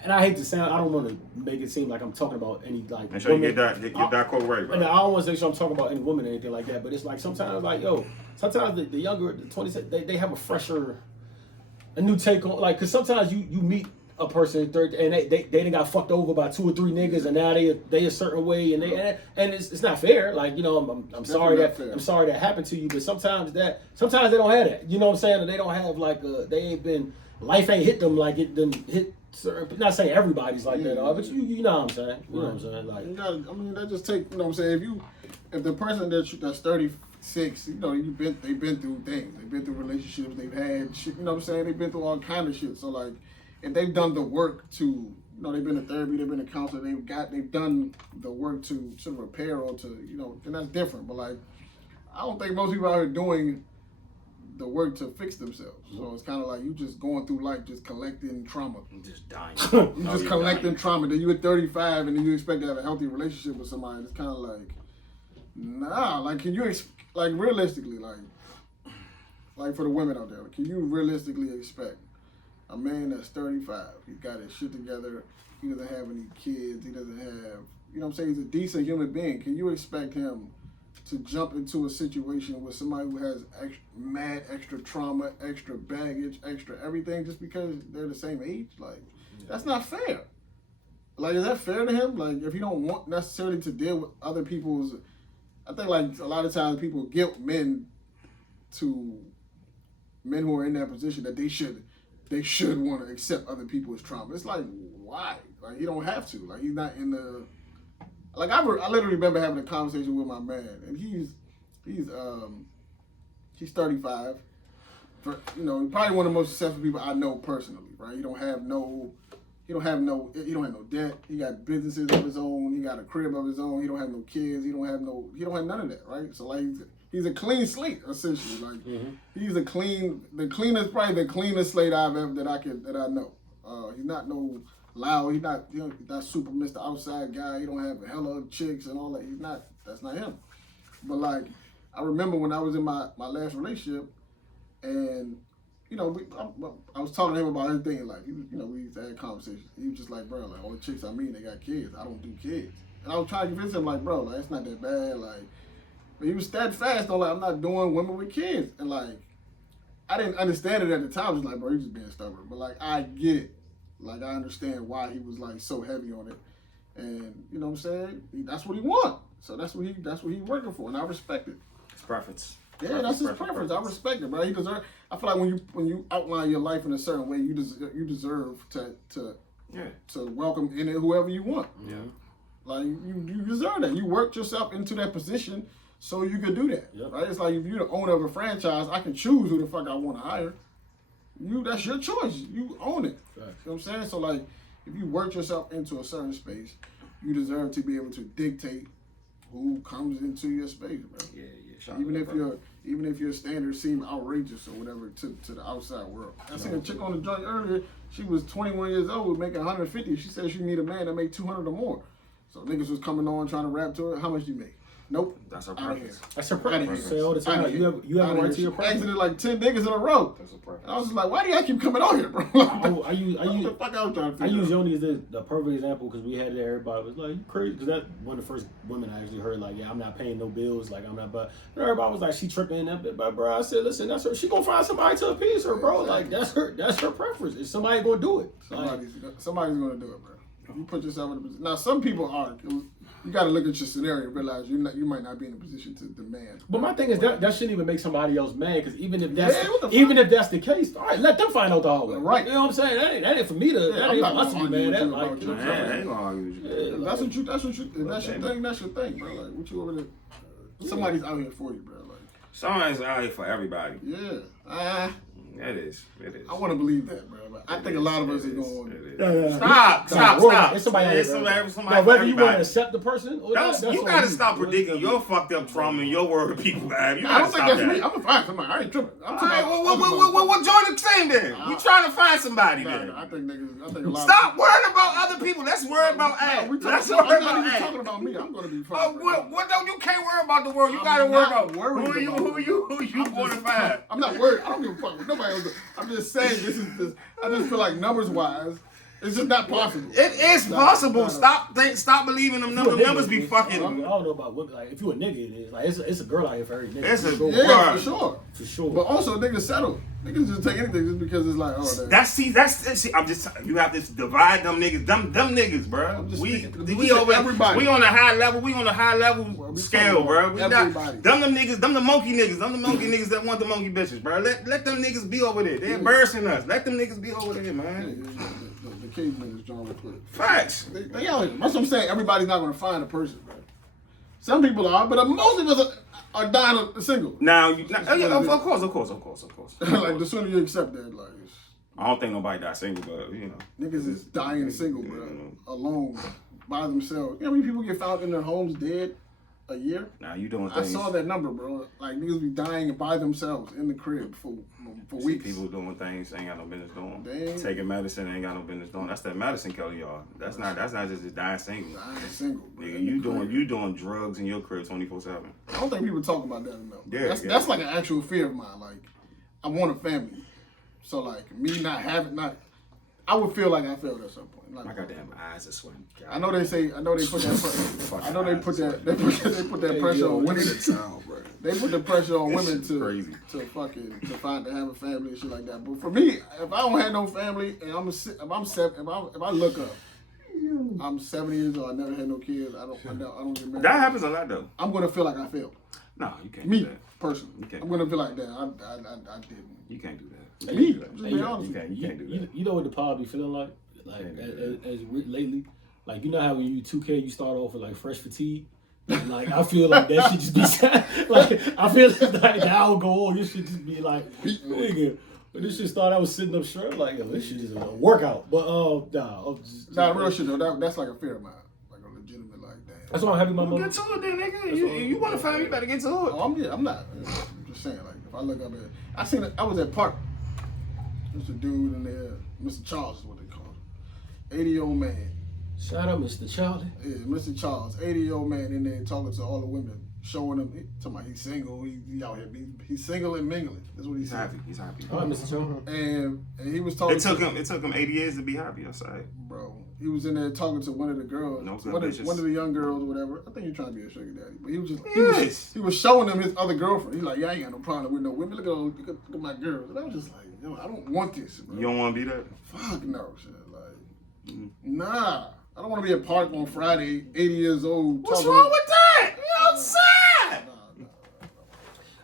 and I hate to sound, I don't want to make it seem like I'm talking about any like. Make sure you get that quote right, bro. I don't want to say I'm talking about any woman or anything like that, but it's like sometimes like sometimes the younger, the 20s, they have a new take on like, because sometimes you meet a person and they done got fucked over by 2 or 3 niggas and now they a certain way and it's not fair. Like, I'm sorry that happened to you, but sometimes they don't have that. You know what I'm saying? They don't have like life ain't hit them like it done hit certain. Not saying everybody's like that, but you know what I'm saying. You know what I'm saying? Like, you gotta, that just take. You know what I'm saying? If the person that's 36, they've been through things. They've been through relationships. They've had shit. You know what I'm saying? They've been through all kind of shit. So like, if they've done the work to, they've been to therapy, they've been to counselor, they've done the work to repair or to, then that's different. But like, I don't think most people out here doing the work to fix themselves. So it's kind of like you just going through life just collecting trauma. I'm just dying. You're collecting trauma. Then you're 35 and then you expect to have a healthy relationship with somebody. It's kind of like, nah. Like, can you like realistically, like for the women out there, can you realistically expect a man that's 35, he's got his shit together, he doesn't have any kids, he doesn't have, you know what I'm saying, he's a decent human being. Can you expect him to jump into a situation with somebody who has extra trauma, extra baggage, extra everything just because they're the same age. Like, that's not fair. Like, is that fair to him? Like, if you don't want necessarily to deal with other people's, I think like a lot of times people guilt men who are in that position that they should want to accept other people's trauma. It's like, why? Like, you don't have to. Like, he's not in the. Like, I literally remember having a conversation with my man, and he's 35. Probably one of the most successful people I know personally. Right? He don't have no debt. He got businesses of his own. He got a crib of his own. He don't have no kids. He don't have none of that. Right? So like, he's a clean slate essentially. Like, he's probably the cleanest slate that I know. He's not no loud. He's not super Mr. Outside guy. He don't have a hella of chicks and all that. That's not him. But like, I remember when I was in my last relationship, and I was talking to him about everything in life. We used to have conversations. He was just like, bro, like, all the chicks I meet, they got kids. I don't do kids. And I was trying to convince him, like, bro, like, it's not that bad. Like, but he was steadfast on, like, I'm not doing women with kids. And like, I didn't understand it at the time. I was like, bro, he's just being stubborn. But like, I get it. Like, I understand why he was like so heavy on it. And you know what I'm saying? That's what he wants. So that's what he's working for, and I respect it. It's preference. Yeah, that's his preference. I respect it, bro. He deserve. I feel like when you outline your life in a certain way, you deserve to welcome in it whoever you want. Yeah. Like, you deserve that. You worked yourself into that position so you could do that. Yep. Right? It's like, if you're the owner of a franchise, I can choose who the fuck I want to hire. That's your choice. You own it. Right. You know what I'm saying? So like, if you work yourself into a certain space, you deserve to be able to dictate who comes into your space, bro. Yeah. Even if your standards seem outrageous or whatever to the outside world. I seen a chick on the joint earlier. She was 21 years old, making 150. She said she need a man that make 200 or more. So niggas was coming on trying to rap to her. How much do you make? Nope. That's her preference. That's her preference. Say all the time. You have a right to your preference. Exited like 10 niggas in a row. That's her preference. And I was just like, why do y'all keep coming on here, bro? I use Yoni as the perfect example because we had it. Everybody was like, you crazy? Because that's one of the first women I actually heard, like, yeah, I'm not paying no bills. Like, I'm not, but everybody was like, she tripping that bit. But bro, I said, listen, that's her. She gonna find somebody to appease her, bro. Like, that's her preference. Is somebody gonna do it? Somebody's gonna do it, bro. You put yourself in a position. Now, some people are. You got to look at your scenario and realize you might not be in a position to demand. But my thing is that shouldn't even make somebody else mad, because even if that's the case, all right, let them find out the hard way. Right. You know what I'm saying? That ain't for me to. That ain't for us to be mad at. Like, ain't gonna argue with you. That's your thing. That's your thing, bro. Like, what you over there? Somebody's out here for you, bro. Like, somebody's out here for everybody. Yeah. It is. I want to believe that, bro. But I think a lot of us are going. Stop. It's somebody. Whether you want to accept the person, or you gotta stop predicting your fucked up trauma and your world of people, man. I don't think that's me. I'm gonna find somebody. I ain't tripping. Well, join the team then. We trying to find somebody then. I think a lot. Stop worrying about other people. Let's worry about Ad. Let's worry about Ad. Talking about me. I'm gonna be fine. What don't you can't worry about the world? You gotta worry about who you want to find. I'm not worried. I don't give a fuck what nobody else does. I'm just saying this. I just feel like numbers wise, it's just not possible. It is possible. Stop believing them numbers be fucking. I don't know about women. Like, if you a nigga, it is like it's a girl out here for every nigga. It's a girl, for sure. But also niggas settle. Niggas just take anything just because it's like, oh, that's I'm just, you have to divide them niggas. Them niggas, bro. We over everybody. We on a high level. We on a high level scale, bro. We everybody. Them niggas. Them the monkey niggas. Them the monkey niggas that want the monkey bitches, bro. Let them niggas be over there. They embarrassing us. Let them niggas be over there, man. The cave niggas, John would put it. Facts. They out here. That's what I'm saying. Everybody's not gonna find a person, bro. Some people are, but most of us are dying single. Now, of course. Like, the sooner you accept that, like, I don't think nobody dies single, but niggas is dying single, bro, alone, by themselves. You know how many people get found in their homes dead a year? Nah, you doing things. I saw that number, bro. Like, niggas be dying by themselves in the crib for weeks. People doing things they ain't got no business doing. Taking medicine they ain't got no business doing. That's that medicine killing y'all. That's not just dying single. Dying single, bro. Nigga, you doing drugs in your crib 24/7. I don't think people talk about that enough. Yeah, that's like an actual fear of mine. Like, I want a family, so like me not having I would feel like I failed at some point. Like, My goddamn eyes are sweating. I know they say. I know they put that. I know they put that. They put that pressure on women. They put the pressure on women to have a family and shit like that. But for me, if I don't have no family and if I look up, I'm 70 years old. I never had no kids. I don't get married. That happens a lot though. I'm gonna feel like I failed. No, you can't. Me do that. personally, I'm gonna feel like that. I didn't. You can't do that. Me, Hey, just be honest. You can't do that. You know what the pod be feeling like? Like lately, like you know how when you 2K you start off with like fresh fatigue. And, like I feel like that should just be like I feel like the hour go on. This should just be like nigga. But this shit started. I was sitting up straight like yo, this shit is a workout. But real shit though. That's like a fear of mine, like a legitimate like that. That's why I'm happy my mother. Get to it then, nigga. You want to find me? You better get to it. Oh, I'm not. I'm just saying, like, if I look up at, I was at Park. There's a dude in there, Mr. Charles is what they call him. 80-year-old man. Shout out, Mr. Charlie. Yeah, Mr. Charles, 80-year-old man in there talking to all the women, showing them, talking about he's single, he out here, he's single and mingling. That's what he said. He's happy. All right, Mr. Charlie. And he was talking. It took him 80 years to be happy. Outside, bro. He was in there talking to one of the girls, one of the young girls or whatever. I think he was trying to be a sugar daddy, but he was he was showing them his other girlfriend. He's like, yeah, I ain't got no problem with no women. Look at my girls. And I was just like, yo, I don't want this, bro. You don't want to be that? Fuck no, shit. Like, nah. I don't want to be at Park on Friday, 80 years old. What's wrong with that? You outside.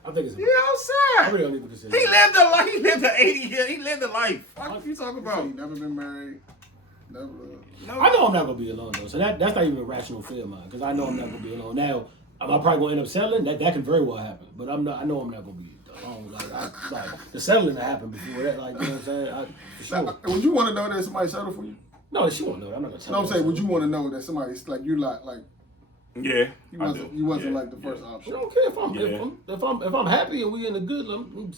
I think it's. You outside. I really don't even consider. He lived a life. He lived an 80 years. He lived a life. What you talking about? He never been married. Never. I know I'm not gonna be alone though, so that's not even a rational fear of mine. Because I know I'm not gonna be alone. Now, am I probably gonna end up settling? That can very well happen. But I know I'm not gonna be alone. Like the settling that happened before that. Like you know what I'm saying? For sure. Now, would you want to know that somebody settled for you? No, she won't know that. I'm not gonna tell her. No, I'm saying, would you want to know that somebody's like you like? Yeah, you wasn't like the first I option. don't care if I'm happy and we in the good. I'm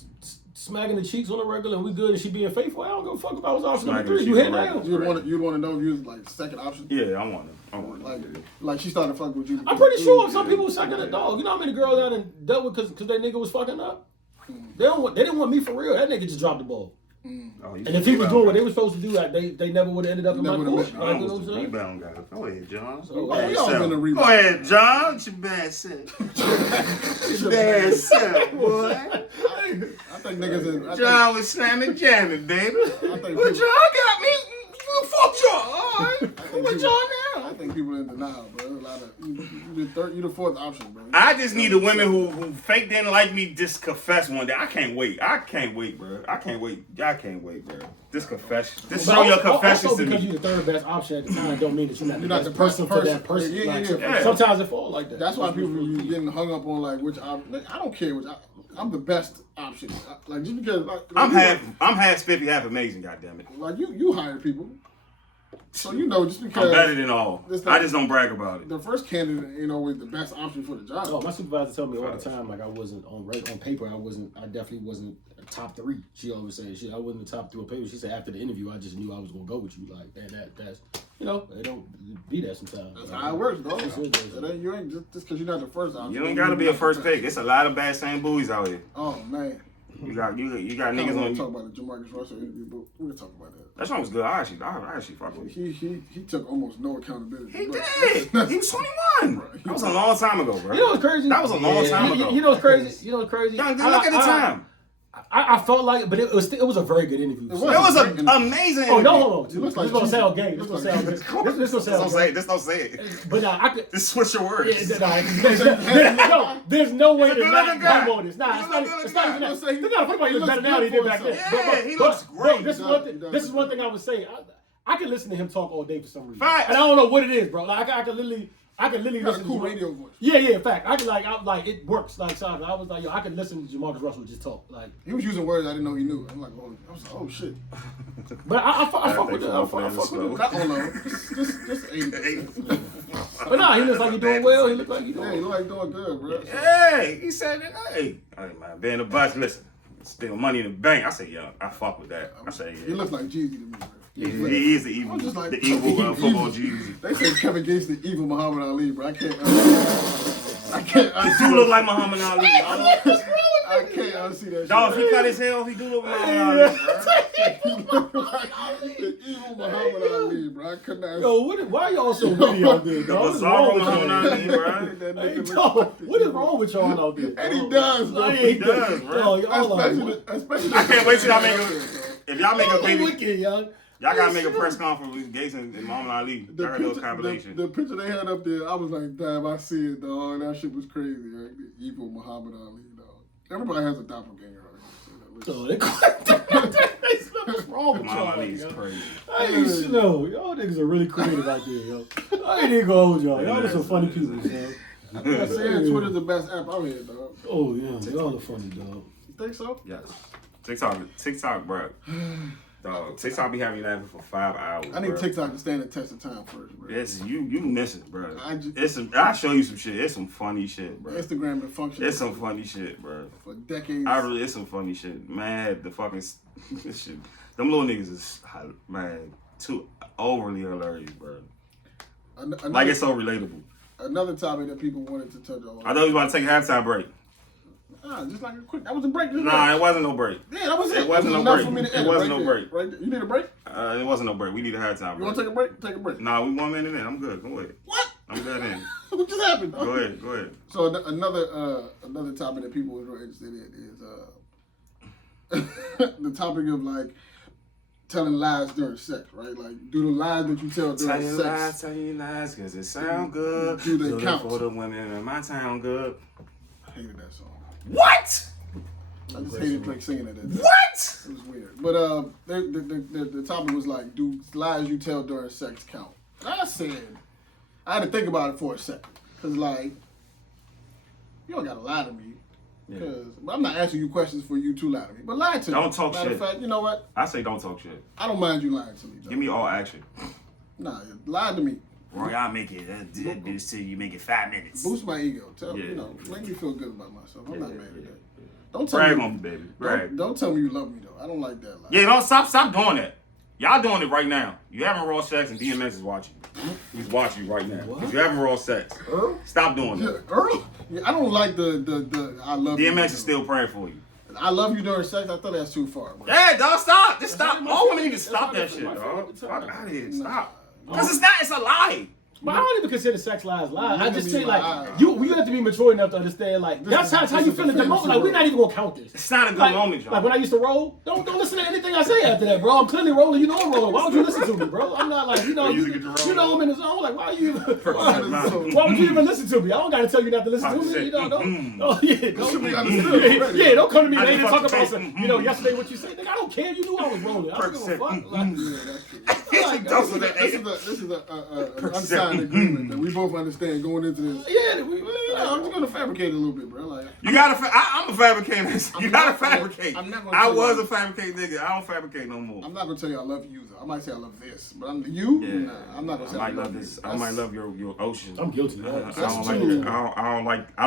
smacking the cheeks on the regular and we good and she being faithful. I don't give a fuck if I was option number 3. You hit now. You'd want to know if you was like second option. Yeah, I want it. Like she started fucking with you. I'm pretty sure some people was sucking a dog. You know how many girls I done dealt with because that nigga was fucking up. They didn't want me for real. That nigga just dropped the ball. Oh, and if he was doing what they were supposed to do, they never would have ended up in my court. I was the rebound guy. Go ahead, John. We all been a rebound. Go ahead, John. It's your bad self. Your bad self, boy. I think niggas in. John was slamming, jamming, baby. John got me. Fuck John. All right. What John now? I think people in denial, bro. A lot of you the fourth option, bro. I just need the women who fake didn't like me just confess one day. I can't wait, bro. I can't wait, bro. This confession. This show your confessions to me. Because you're the third best option at the time don't mean that you're not the best person for that person. Yeah. Sometimes it falls like that. That's why people be getting hung up on like which option. I don't care which. I'm the best option. Like just because I'm half spiffy, half amazing. Goddamn it. Like you hire people. So just because I'm better than all. I just don't brag about it. The first candidate ain't always the best option for the job. Oh, my supervisor told me all the time, like I wasn't on paper. I definitely wasn't a top 3. She always said I wasn't the top 3 on paper. She said after the interview, I just knew I was gonna go with you. Like that's it don't be that sometimes. That's how it works, bro. You ain't just because you're not the first option. You ain't gotta be a first pick. It's a lot of bad same buoys out here. Oh man. You got niggas on. Talk about the Jamarcus Russell interview, but we're gonna talk about that. That song was good. I actually fucked with it. He took almost no accountability. He did. He was 21. That was a long time ago, bro. You know what's crazy? That was a long time ago. You know what's crazy? Look at the time. I felt like, but it was a very good interview. It was an amazing interview. Oh no, this is gonna sound gay. This gonna sound gay. Just don't say it. But I could. Just switch your words. There's no way to not come on this. Nah, it's not even that. He looks better now than he did back then. Yeah, he looks great. This is one thing I would say. I can listen to him talk all day for some reason. Facts. And I don't know what it is, bro. Like I can literally listen to cool radio voice. Yeah, fact. I like it works. Like so I was like, yo, I could listen to Jamarcus Russell just talk. Like he was using words I didn't know he knew. I'm like, oh shit. But I fuck with it. I fuck with it. I don't know. Just 80%. But nah, he looks like he's doing well. He looks like he's doing. He look like doing good, bro. Hey, he said it. Hey, man, being the boss, listen, still money in the bank. I say, yo, I fuck with that. I say, yeah. He looks like Jeezy to me, bro. He is the evil football Jeezy. They say Kevin Gates the evil Muhammad Ali, bro. I can't. You look like Muhammad Ali. I can't gotta see that. Dog, if he cut his hair, he do look like Muhammad The evil Muhammad Ali, bro. I could not. Yo, why y'all so witty out there, dog? What's wrong with y'all? What is wrong with y'all out there? And he does, bro. He does, bro. Especially I can't wait till y'all make if y'all make a baby. Wicked, y'all. Y'all gotta make a press conference with Gates and Muhammad Ali. Y'all heard those compilations. The picture they had up there, I was like, damn, I see it, dog. That shit was crazy. Right? The evil Muhammad Ali, dog. Everybody has a doppelganger. Oh, what's wrong with y'all? Ali's crazy. I ain't know. Y'all niggas are really creative out there, yo. I ain't even gonna hold y'all. Y'all are some funny people, yo. I'm saying Twitter's the best app out here, dog. Oh, yeah. Y'all are funny, dog. You think so? Yes. TikTok, bro. Dog, TikTok be having you laughing for 5 hours. I need TikTok to stand the test of time first, bro. It's you miss it, bro. I'll show you some shit. It's some funny shit, bro. Instagram been functioning. It's some funny shit, bro. For decades. It's some funny shit. Man, the fucking this shit. Them little niggas is, man, too overly hilarious, bro. Like it's so relatable. Another topic that people wanted to touch on. I thought we was about to take a halftime break. Just like a quick. That was a break. Nah, it wasn't no break. Yeah, that was it. It wasn't no enough break. For me to It end wasn't right no there. break. Right there. You need a break? It wasn't no break. We need a halftime break. You want to take a break? Take a break. Nah, we 1 minute in. I'm good. Go ahead. What? I'm good in. What just happened? Go ahead. So another topic that people were really interested in is the topic of like telling lies during sex, right? Like, do the lies that you tell during sex? Tell you lies, cause it sound good. Do they count? For the women in my town good. I hated that song. What? I just hated Drake singing it. What? It was weird. But the topic was like, do lies you tell during sex count? And I said, I had to think about it for a second. Because, like, you don't got to lie to me. Because I'm not asking you questions for you to lie to me. But lie to me. Don't talk Matter shit. of fact, you know what? I say don't talk shit. I don't mind you lying to me, though. Give me all action. Nah, lie to me. Roy, I'll make it. That bitch till you make it 5 minutes. Boost my ego. Make me feel good about myself. I'm not mad at that. Don't tell Brag me. on me, baby. Brag. Don't tell me you love me, though. I don't like that lie. Yeah, don't stop doing that. Y'all doing it right now. You having raw sex and DMX is watching you. He's watching you right now. What? You having raw sex. Earl? Stop doing that. Earl? Yeah, I don't like the I love you. DMX is still praying for you. I love you during sex. I thought that's too far, bro. Yeah, dog, stop. Just That's stop. not All my women need to favorite. stop that That's shit, not my dog. favorite Fuck time. out of here. Nah. Stop. Because it's a lie. But I don't even consider sex lies lies. I just say like lies. you have to be mature enough to understand like that's how you feel at the moment. Like we're not even gonna count this. It's not a good moment, y'all. Like when I used to roll, don't listen to anything I say after that, bro. I'm clearly rolling. You know I'm rolling. Why would you listen to me, bro? I'm not like you know I'm in the zone. Like why would you even listen to me? I don't gotta tell you not to listen to me. You know, don't. Oh yeah, don't come to me and talk about some. You know, yesterday what you said. Nigga, I don't care. You knew I was rolling. I don't give a fuck. This is an unsigned agreement that we both understand going into this. Yeah, I'm just gonna fabricate a little bit, bro. Like you gotta. I'm a fabricator. You gotta fabricate. I'm not gonna I was a fabricate nigga. I don't fabricate no more. I'm not gonna tell you I love you though. I might say I love this, but you. Yeah. Nah, I'm not gonna say I might love this. I might love your ocean. I'm guilty. I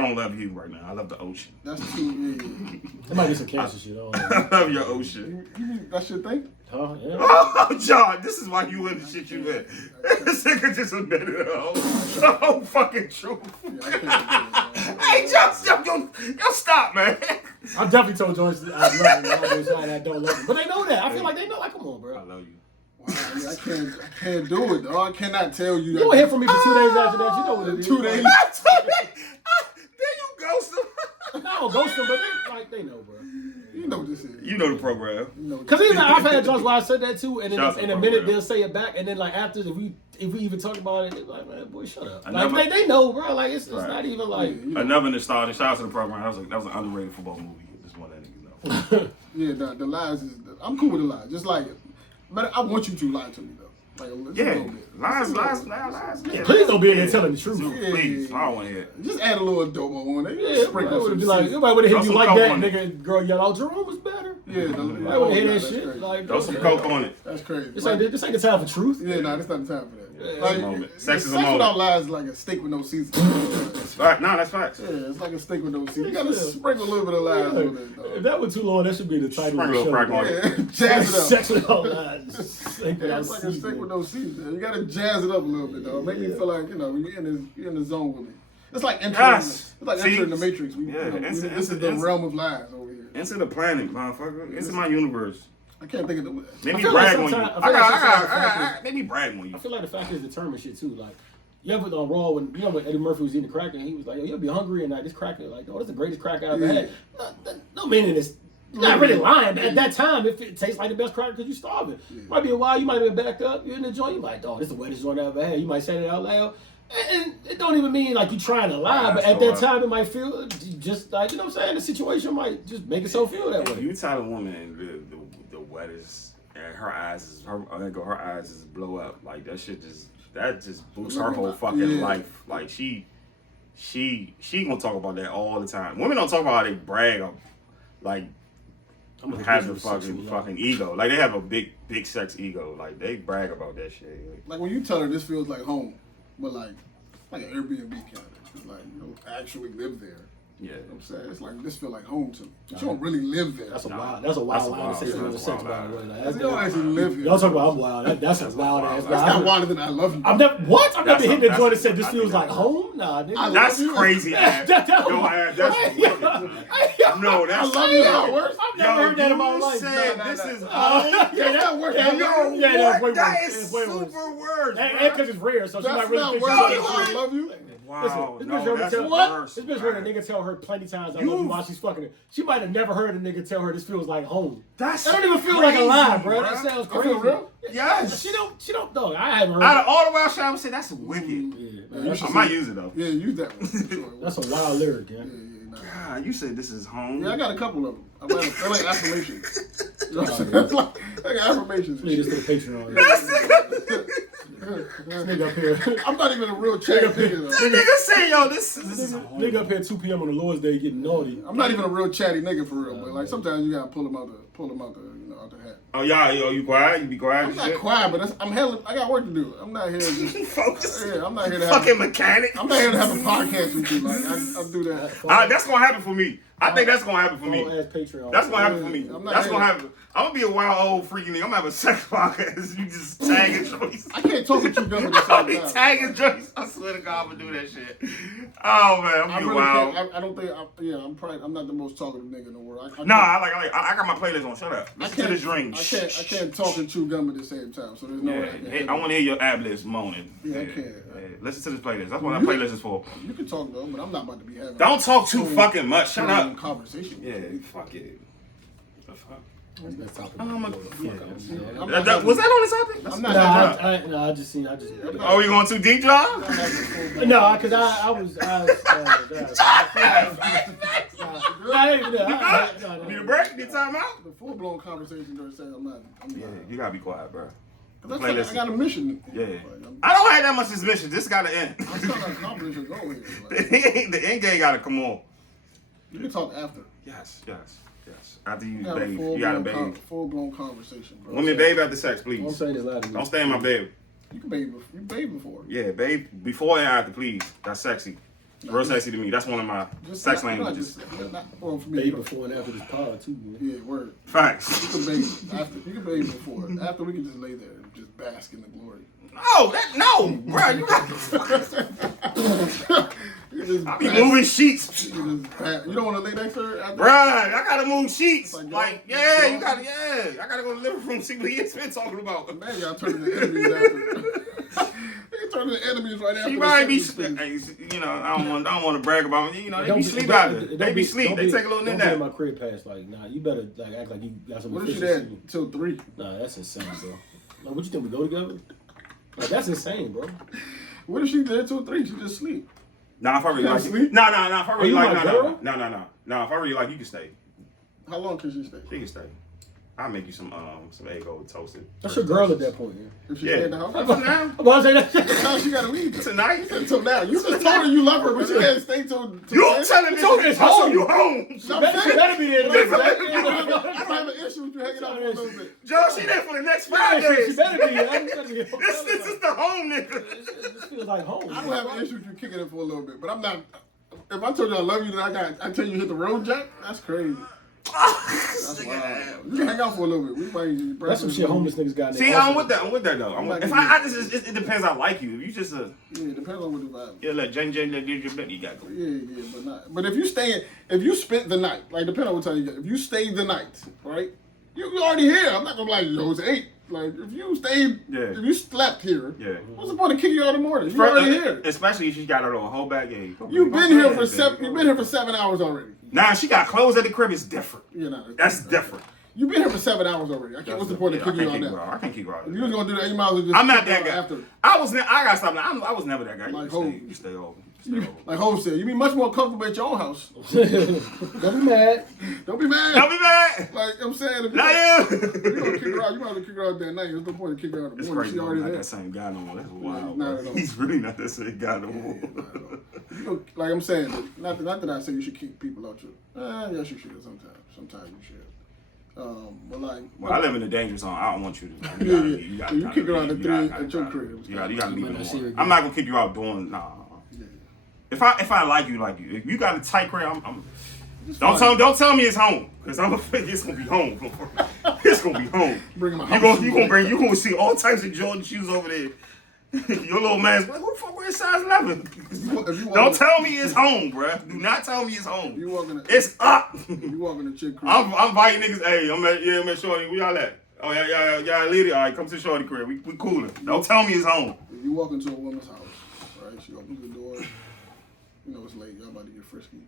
don't love you right now. I love the ocean. That's too. Yeah. It might be some cancer shit. I love your ocean. That's your thing. Huh? Yeah. Oh, John, this is why you in the shit you in. This nigga just admitted the whole fucking truth. Hey, John, yo, stop, man. I definitely told Joyce I love him. I don't love him, but they know that. I feel like they know. Like, come on, bro. I love you. Wow, I can't do it, dog. I cannot tell you. You don't hear from me for 2 days after that. You know what it is. 2 days. Then you ghost him. I don't ghost them, but they know, bro. You know what this is. You know the program. Because even I've had jokes where I said that too, and then in a minute program. they'll say it back, and then like after if we even talk about it, they're like, man, boy, shut up. Like they know, bro. Like it's not even like Another nostalgia. Shout out to the program. That was an underrated football movie. Just want that nigga know. Yeah, the lies is. I'm cool with the lies. Just like it. But I want you to lie to me though. Like a little bit. Lies. Yeah. Please don't be in there telling the truth. Please, I don't want to hear it. Just add a little adobo on it. Yeah, sprinkle some would be like, seasoning. everybody would have hit you like that, on it. nigga. Girl yell out, Jerome was better. Yeah, I would hear that that's shit. crazy. Like, Throw some coke on it. That's crazy. This ain't the time for truth. Yeah, nah, that's not the time for that. Yeah, it's a moment. Sex is a moment. without lies is like a steak with no seasoning. Right, no, that's facts. Yeah, it's like a steak with no seasoning. You gotta sprinkle a little bit of lies with it, If dog. that was too long, that should be the title of the Sprinkle show. crack on it. Yeah, jazz it up. Sex without lies. Steak Yeah, without it's like a steak seasoning. with no seasoning. You gotta jazz it up a little bit, dog. Make me feel like you're in the zone with me. It's like entering. Yes. It's like See? entering the Matrix. Yeah, this is the realm of lies over here. Into the planet, motherfucker. Into my universe. I can't think of the. Maybe feel brag like on you. sometimes- Maybe brag on you. I feel like the fact is determined shit too. Like you ever on Raw when when Eddie Murphy was eating the cracker and he was like, "Yo, you'll be hungry and this cracker, like, oh, that's the greatest cracker I ever had." No meaning it's not really lying, but at that time, if it tastes like the best cracker because you're starving, might be a while you might have been backed up. You're in the joint, you like, "Oh, this is the wettest joint I ever had." You might say that out loud. And it don't even mean like you trying to lie, but at that time it might feel just like, you know what I'm saying, the situation might just make itself feel that way. You tell a woman the wettest and her eyes is blow up. Like that just boosts her whole fucking life. Like she gonna talk about that all the time. Women don't talk about how they brag of, like, have a fucking ego. Like they have a big sex ego. Like they brag about that shit. Like when you tell her this feels like home, but like an Airbnb kind of. It's like you don't actually live there. Yeah, you know what I'm saying, it's like this feel like home to me. But you don't really live there. That's a wild line to say something in sex, by the way. Like, you don't actually live here. Y'all talk about I'm wild. That's a wild ass. That's not wilder than I love you. I've never hit the joint and said this feels like home. Nah, nigga. That's crazy. That's I love you. I've never heard that in my life. This is home. Yeah, that works. That is super words. And because it's rare, so she might really think I love you. Wow, Listen, that's worse. This bitch heard a nigga tell her plenty times I love you while she's fucking her. She might have never heard a nigga tell her this feels like home. That don't even feel like a lie, bro. That sounds crazy. Real? Yes. She don't know. I haven't heard. Out of all the wild shit, I would say that's wicked. Yeah, I might use it though. Yeah, use that one. That's a wild lyric, yeah. God, you said this is home. Yeah, I got a couple of them. I like affirmations. You know what I'm saying? I got affirmations. Leave this to the Patreon. This nigga up here. I'm not even a real chat nigga though. This nigga say, yo, this is home. Nigga up here at 2 p.m. on the Lord's Day getting naughty. I'm not even a real chatty nigga for real, but like sometimes you gotta pull them out the hat. Oh yeah, yo, you quiet? You be quiet? I'm not quiet, but I got work to do. I'm not here to just focus. Yeah, I'm not here to fucking mechanic. I'm not here to have a podcast with you. Like I do that. That's gonna happen for me. I think that's gonna happen for me. Patreon. That's gonna happen for me. That's gonna happen. I'm gonna be a wild old freaky nigga. I'm gonna have a sex podcast. You just tagging Joyce. I can't talk with you dumb at the I'll same be time. tagging Joyce. I swear to God, I'm gonna do that shit. Oh man, I'm gonna be really wild. I don't think I'm not the most talkative nigga in the world. I got my playlist on. Shut up. Listen to this ring. I can't talk and chew gum at the same time. So there's no way. I want to hear your ab list moaning. Yeah, I can't. Listen to this playlist. That's what my playlist is for. You can talk though, but I'm not about to be having. Don't talk too fucking much. Shut up. Conversation. Yeah, fuck it. The fuck. That's that topic. Was that on the topic? I'm not. I just seen. Oh, you going too deep, John? No, because I was. Need a break? Need time out? The full blown conversation during sex. I'm not. You gotta be quiet, bro. I got a mission. Yeah. I don't have that much mission. This gotta end. I'm trying to accomplish a goal here. The end game gotta come on. You can talk after. Yes. After you have bathe, you gotta bathe. Full blown conversation, bro. Women bathe after sex, please. Don't say it loud. Don't stay in my bed. You can bathe. You bathe before. Yeah, bathe before and after, please. That's sexy. Real sexy to me. That's one of my sex languages. Well, for me, bathe before and after this pod too. Man. Yeah, word. Facts. You can bathe after. You can bathe before. After we can just lay there and just bask in the glory. No, bro. You got. I be moving sheets. You don't want to lay next to her? Bruh, I gotta move sheets. You gotta, I gotta go to the living room, see what he has been talking about. Man, y'all turning the enemies after. They turning the enemies right after. She might be, I don't want to brag about it. They be sleep out there. They be sleep. They take a little nap. Don't get my crib past. Like, nah, you better act like you got some. What if she there till 3? Nah, that's insane, bro. Like, what you think we go together? Like, that's insane, bro. What if she there till 3? She just sleep. Nah, if I really like you. Nah, if I really like girl? No. If I really like you can stay. How long can she stay? She can stay. I'll make you some egg over toasted. That's your girl at that point, yeah. If she stay in the house? For now. I'm about to say that. That's how she gotta leave. Tonight? Until now. You just told her you love her, but you can't stay till You telling me it's home. You home. She better be there. I don't have an issue with you hanging out for a little bit. Joe, she there for the next 5 days. She better be there. This is the home, nigga. This feels like home. I don't have an issue with you kicking it for a little bit, but I'm not. If I told you I love you, then I tell you hit the road, Jack. That's crazy. That's wild. You can hang out for a little bit. We might. That's some shit homeless niggas got. See, I'm with that. I'm with that though. It depends. I like you. If you just yeah, it depends on what the vibe. Yeah, like Jane, you got go. Yeah, but not. But if you spent the night, like depending on what time you get. If you stayed the night, right? You already here. I'm not gonna be like, yo, it's 8. Like if you stayed, if you slept here, what's the point of kicking you out in the morning? You already here. Especially if she got her little whole bag. Yeah, you've been here for 7. You've been here for 7 hours already. Nah, she got clothes at the crib. It's different. You know, that's different. You've been here for 7 hours already. What's the point of kicking you out now? I can't kick her out. If you was gonna do that, you might as well just. I'm not that guy. After. I gotta stop now. I was never that guy. Like you stay over. Like Hov said, you be much more comfortable at your own house. Don't be mad. Don't be mad. Don't be mad. Like I'm saying, if you gonna kick her out, you might have to kick her out that night. There's no point in kicking her out in the morning. Crazy, she already not there. That same guy no more. That's wild. Nah, He's really not that same guy no more. Like I'm saying, not that I say you should kick people out. Yes, you should sometimes. Sometimes you should. But like, well, I live in a dangerous zone. I don't want you to. You kick her out at 3 at your crib. You gotta leave it. I'm not gonna kick you out doing. Nah. If I like you, if you got a tight crib, I'm don't tell me it's home, cause it's gonna be home. It's gonna be home. Bring my you gonna see all types of Jordan shoes over there. Your little man's like, who the fuck wears size 11? Don't tell me it's home, bruh. Do not tell me it's home. It's up. You walking the chick crib. I'm inviting niggas. Hey, I'm at Shorty. Where y'all at? Oh yeah, lady. All right, come to Shorty crib. We coolin'. Don't tell me it's home. If you walk into a woman's house, right? She opens the door. You know it's late. Y'all about to get frisky,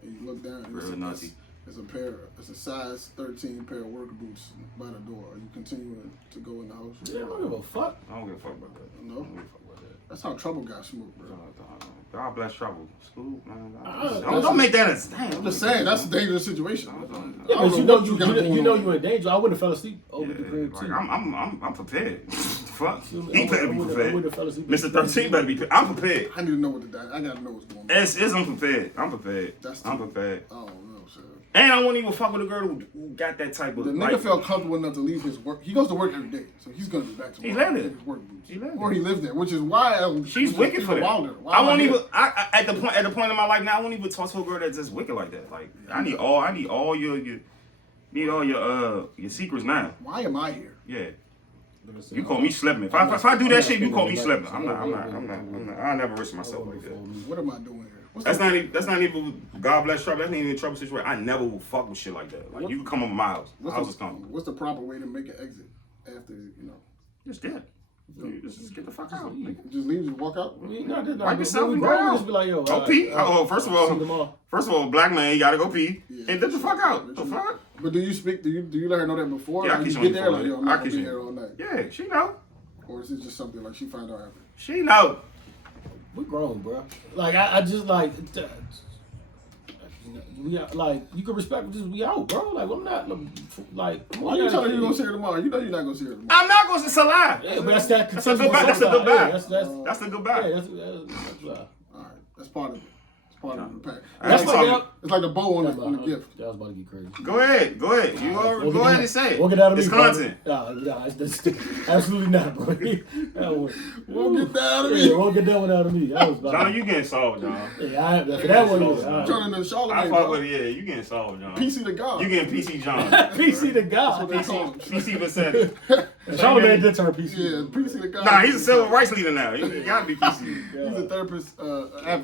and you look down. And it's a size 13 pair of work boots by the door. Are you continuing to go in the house? Yeah, I don't give a fuck. I don't give a fuck about that. No? I don't give a fuck about that. That's how Trouble got smoked, bro. God bless Trouble. School, man. Don't make that a damn. I'm just saying, that's a dangerous situation. Yeah, but you know you're in danger. I wouldn't have fell asleep over the crib, too. I'm prepared. Fuck. He better be I prepared. wouldn't have fell asleep. Mr. 13 better be prepared. I'm prepared. I need to know what I gotta know what's going on. It's unprepared. I'm prepared. I'm prepared. Oh, no, sir. And I won't even fuck with a girl who got that type of. The nigga felt comfortable enough to leave his work. He goes to work every day, so he's gonna be back tomorrow. He lived there. His work boots. Or he lived there, which is why she's wicked for that. I won't even. At the point in my life now, I won't even talk to a girl that's just wicked like that. Like I need all your secrets now. Why am I here? Yeah. You call me slipping. If I do that shit, you call me slipping. I'm not. I never risk myself like that. What am I doing here? That's not even God bless trouble. That's not even a trouble situation. I never will fuck with shit like that. Like you can come over my house. What's the proper way to make an exit after Just dead. Just get the fuck out. Just leave. Just walk out. Wipe yourself and go out. Be like, yo, go pee. First of all, black man, you gotta go pee and get the fuck out. The fuck. But do you let her know that before? Yeah, I you get there like, yo, I'm not gonna be here all night. Yeah, she know. Or is it just something like she find out after? She know. We grown, bro. Like I just like. We are, like you can respect just we out, bro. Like I'm not like. Why you telling her you gonna see her tomorrow? You know you're not gonna see her tomorrow. I'm not gonna see. It's a lie. Yeah, but that's a goodbye. That's a goodbye. Yeah, that's the goodbye. Yeah, that's all right. That's part of it. It's part of the pack. It's like the bow on the gift. That was about to get crazy. Go ahead. Go ahead and say it. We'll get out of me. It's content. No, absolutely not, bro. Won't get that out of me. Yeah, won't get that one out of me. That was John, you getting solved, John. Yeah, that one was. Turning to Charlamagne. I fuck with it. Yeah, you getting solved, John. PC the God. You getting PC John. PC the God. PC Vassetti. Charlamagne did turn PC. Yeah, PC the God. Nah, he's a civil rights leader now. He gotta be PC. He's a therapist.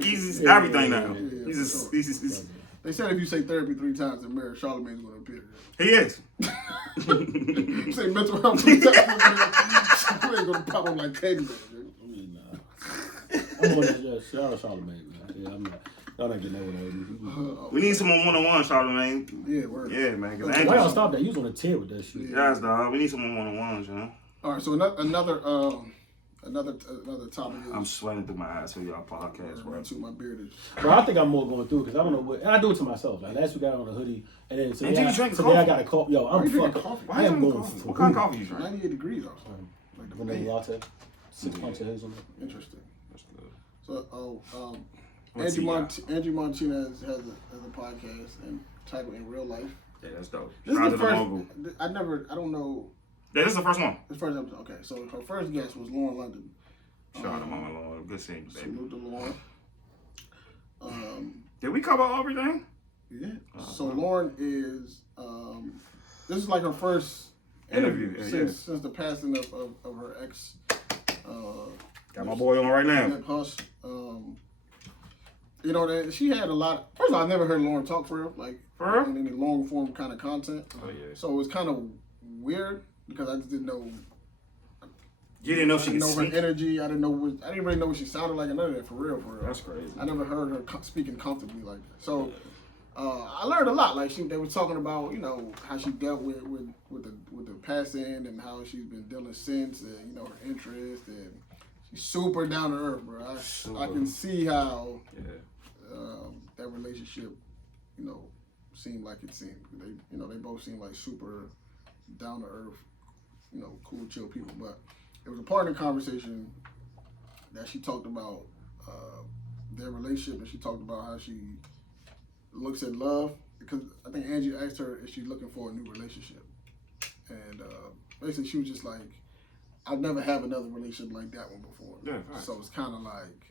He's everything now. They said if you say therapy 3 times in marriage, Charlamagne's gonna appear. He is. You say mental health 3 times, Charlamagne's gonna pop up like Teddy. I'm on that. Shout out Charlamagne, man. Yeah, I'm not. Y'all not getting that one. We need some more one-on-one, Charlamagne. Yeah, word. Yeah, man. Why y'all stop that? You was on a tear with that shit. Yes, dog. We need some more one-on-ones, man. All right, so another topic. I'm sweating through my eyes for y'all podcast, bro. My beard is. Bro, I think I'm more going through because I don't know what, and I do it to myself. Like last week I got on a hoodie, and then today I got a coffee. Yo, I'm fucking. Why am going? What kind of coffee you drink? 98 degrees outside. Like the vanilla latte, 6 pints of hazelnut. Interesting. That's good. So, Angie Martinez has a podcast and titled In Real Life. Yeah, that's dope. This is the first. I don't know. Yeah, this is the first one. The first episode. Okay, so her first guest was Lauren London. Shout out to Mama Lauren. Good seeing you, baby. Salute to Lauren. Did we cover everything? Yeah. So Lauren is this is like her first interview since the passing of her ex. Got my boy on right now. Nip Hush. You know, she had a lot. First of all, I never heard Lauren talk for real, like in any long form kind of content. Oh yeah. So it was kind of weird because I just didn't know. You didn't know she could speak? Her energy. I didn't really know what she sounded like. None of that for real. That's crazy. I never heard her speaking comfortably like that. So I learned a lot. Like they were talking about, you know, how she dealt with the passing and how she's been dealing since, and you know her interest, and she's super down to earth, bro. I can see how that relationship, you know, seemed like it seemed. They both seem like super down to earth, you know, cool, chill people. But there was a part of the conversation that she talked about their relationship, and she talked about how she looks at love, because I think Angie asked her if she's looking for a new relationship, and basically she was just like, I've never had another relationship like that one before. Yeah, right. So it's kind of like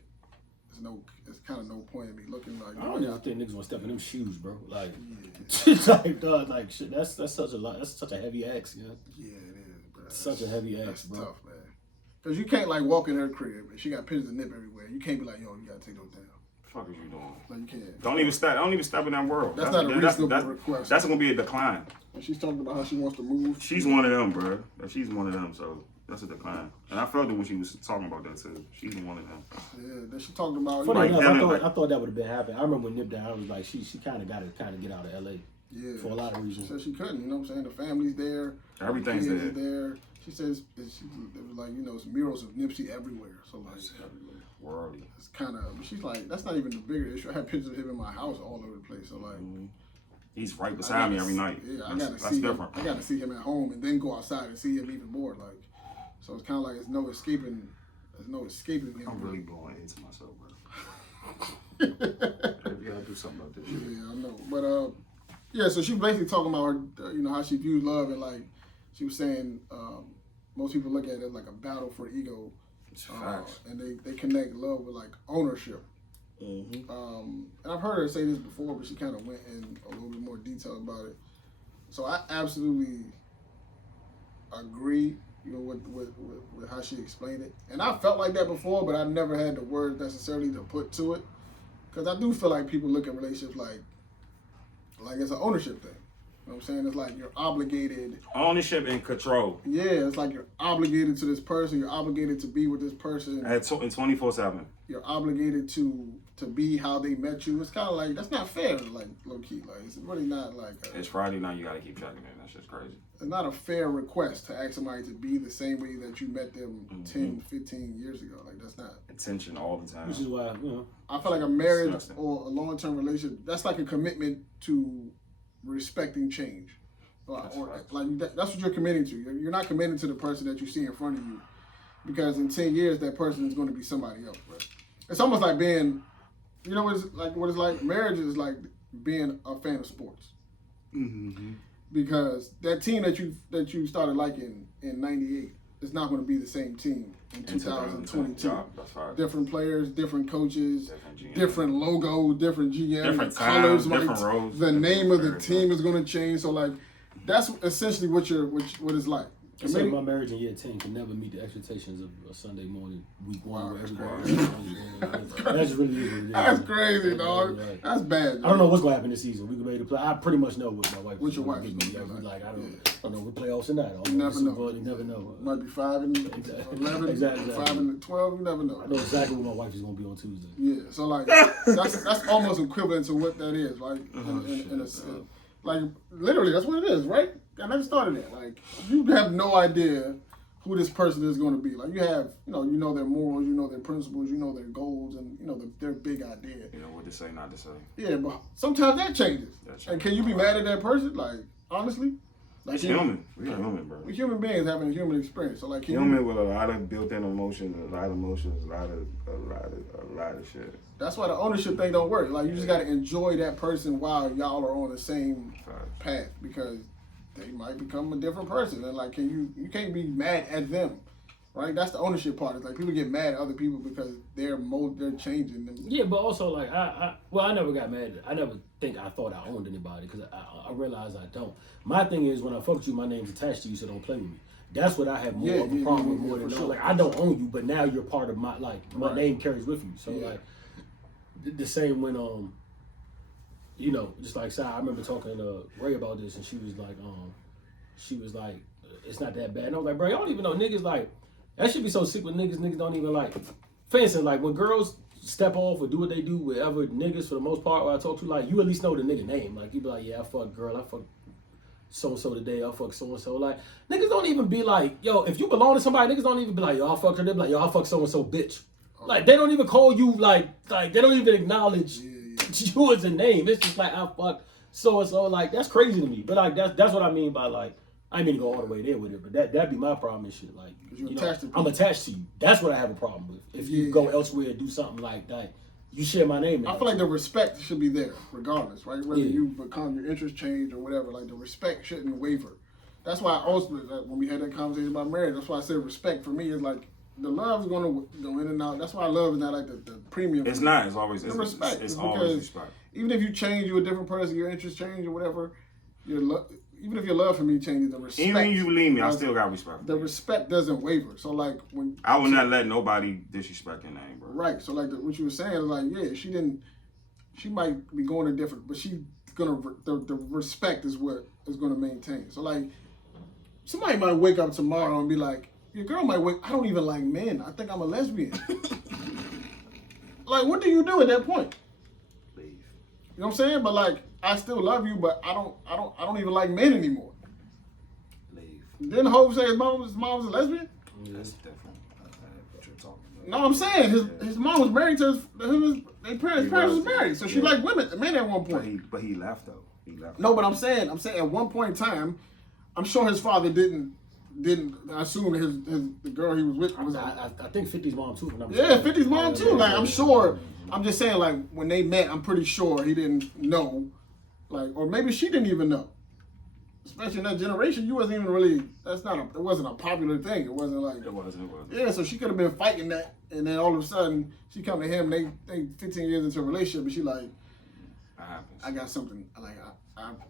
it's kind of no point in me looking like. I don't even think niggas want to step in them shoes, bro. Like, yeah. it's like, dog, like shit. That's such a lot. That's such a heavy axe, yeah. Yeah, it is, bro. Such a heavy axe, that's bro. Tough, man. Because you can't like walk in her crib and she got pictures of Nip everywhere. You can't be like, yo, you gotta take those down. What the fuck is you doing? Like you can't. Don't even step in that world. That's not a reasonable request. That's gonna be a decline. And she's talking about how she wants to move. She's one of them, bro. She's one of them, so that's a decline. And I felt it when she was talking about that too. She's one of them. Yeah, then she talked about. Funny Like, enough, I thought that would have been happening. I remember when Nip died, I was like, she kind of got to get out of LA. Yeah. For a lot of reasons. She said she couldn't. You know what I'm saying? The family's there. Everything's the kids there. are there. She says there was like, you know, some murals of Nipsey everywhere. So like, Worldy. it's kind of. She's like, that's not even the bigger issue. I have pictures of him in my house all over the place. So like, he's right beside me every night. Yeah, That's see different. him. I gotta see him at home and then go outside and see him even more. Like, so it's kind of like it's no escaping. There's no escaping him. I'm really blowing into myself, bro. You gotta do something about this shit. Yeah, I know. But yeah. So she was basically talking about her, you know, how she views love, and like she was saying, most people look at it as like a battle for ego, and they connect love with like ownership. Mm-hmm. And I've heard her say this before, but she kind of went in a little bit more detail about it. So I absolutely agree, you know, with how she explained it. And I felt like that before, but I never had the words necessarily to put to it. Because I do feel like people look at relationships like it's an ownership thing. You know what I'm saying? It's like you're obligated. Ownership and control. Yeah, it's like you're obligated to this person. You're obligated to be with this person. At 24/7. You're obligated to be how they met you. It's kind of like, that's not fair, like, low key. Like, it's really not like it's Friday night, you gotta keep checking in. That shit's crazy. It's not a fair request to ask somebody to be the same way that you met them 10, 15 years ago. Like, that's not. Attention all the time. Which is why, you know. I feel like a marriage or a long-term relationship, that's like a commitment to respecting change. That's what you're committing to. You're not committing to the person that you see in front of you, because in 10 years, that person is going to be somebody else, right? It's almost like being, you know what it's like? Marriage is like being a fan of sports. Mm-hmm. Because that team that you started liking in '98 is not going to be the same team in 2022. Different players, different coaches, different logo, different GM, different colors, different roles. The name of the team is going to change. So like, that's essentially what it's like. I said my marriage in year 10 can never meet the expectations of a Sunday morning, week 1, where everybody. That's really is. That's crazy, dog. Like, that's bad. I don't know what's gonna happen this season. We can be able to play. I pretty much know what my wife. What your wife is is gonna gonna be like. I don't know what playoffs or not. You never know. You never know. Might be 5 and 11, exactly. 5 and 12. You never know. I know exactly what my wife is gonna be on Tuesday. Yeah, so like that's almost equivalent to what that is, like in a sense. Like literally, that's what it is, right? I never started that. Like you have no idea who this person is going to be. Like you have, you know their morals, you know their principles, you know their goals, and you know their big idea. You know what to say, not to say. Yeah, but sometimes that changes. And can you be mad at that person? Like honestly, like it's human. We're human, bro. We're human beings having a human experience. So like human with a lot of built-in emotions, a lot of emotions, a lot of shit. That's why the ownership thing don't work. Like you just got to enjoy that person while y'all are on the same path, because they might become a different person, and like you can't be mad at them right? That's the ownership part. It's like people get mad at other people because they're changing them. Yeah, but also like I never got mad. I never think I thought I owned anybody because I realize I don't. My thing is when I fuck with you, my name's attached to you, so don't play with me. That's what I have more of a problem with more than sure. Like I don't own you, but now you're part of my my name carries with you. So like the same when you know, just like Si, I remember talking to Ray about this, and she was like, it's not that bad. And I was like, bro, y'all don't even know niggas like that should be so sick with niggas. Niggas don't even like. For instance, like when girls step off or do what they do with other niggas, for the most part, when I talk to, like, you at least know the nigga name. Like you be like, yeah, I fuck girl, I fuck so and so today, I fuck so and so. Like niggas don't even be like, yo, if you belong to somebody, niggas don't even be like, yo, I fuck her. They be like, yo, I fuck so and so bitch. Like they don't even call you like they don't even acknowledge you as a name. It's just like I fuck so and so. Like that's crazy to me. But like that's what I mean by like. I didn't mean to go all the way there with it, but that'd be my problem and shit. Like, I'm attached to you. That's what I have a problem with. If you go elsewhere and do something like that, you share my name. I feel like the respect should be there, regardless, right? Whether you become your interest change or whatever, like the respect shouldn't waver. That's why I also, when we had that conversation about marriage, that's why I said respect for me is like the love is going to go in and out. That's why love is not like the premium. It's not. It's always the respect. It's always respect. Even if you change, you're a different person, your interest change or whatever, even if your love for me changes, the respect. Even if you leave me, I still got respect. The respect doesn't waver. So like when I will not let nobody disrespect your name, bro. Right. So like what you were saying is like, yeah, she might be going a different, but she's gonna the respect is what is gonna maintain. So like somebody might wake up tomorrow and be like, your girl might wake. I don't even like men. I think I'm a lesbian. Like, what do you do at that point? Leave. You know what I'm saying? But like, I still love you, but I don't even like men anymore. Leave. Didn't Hope say his mom's a lesbian? That's different. What you're talking about. No, I'm saying his mom was married to his parents was married, so she liked men at one point. But he left though. He left. No, but I'm saying at one point in time, I'm sure his father didn't assume the girl he was with was. I think 50's mom too. 50's mom too. Like I'm sure. I'm just saying like when they met, I'm pretty sure he didn't know, like, or maybe she didn't even know. Especially in that generation, you wasn't even really. It wasn't a popular thing. It wasn't like. It wasn't. Yeah, so she could have been fighting that, and then all of a sudden she come to him. They 15 years into a relationship, and she like. That happens. I got something. Like that happens.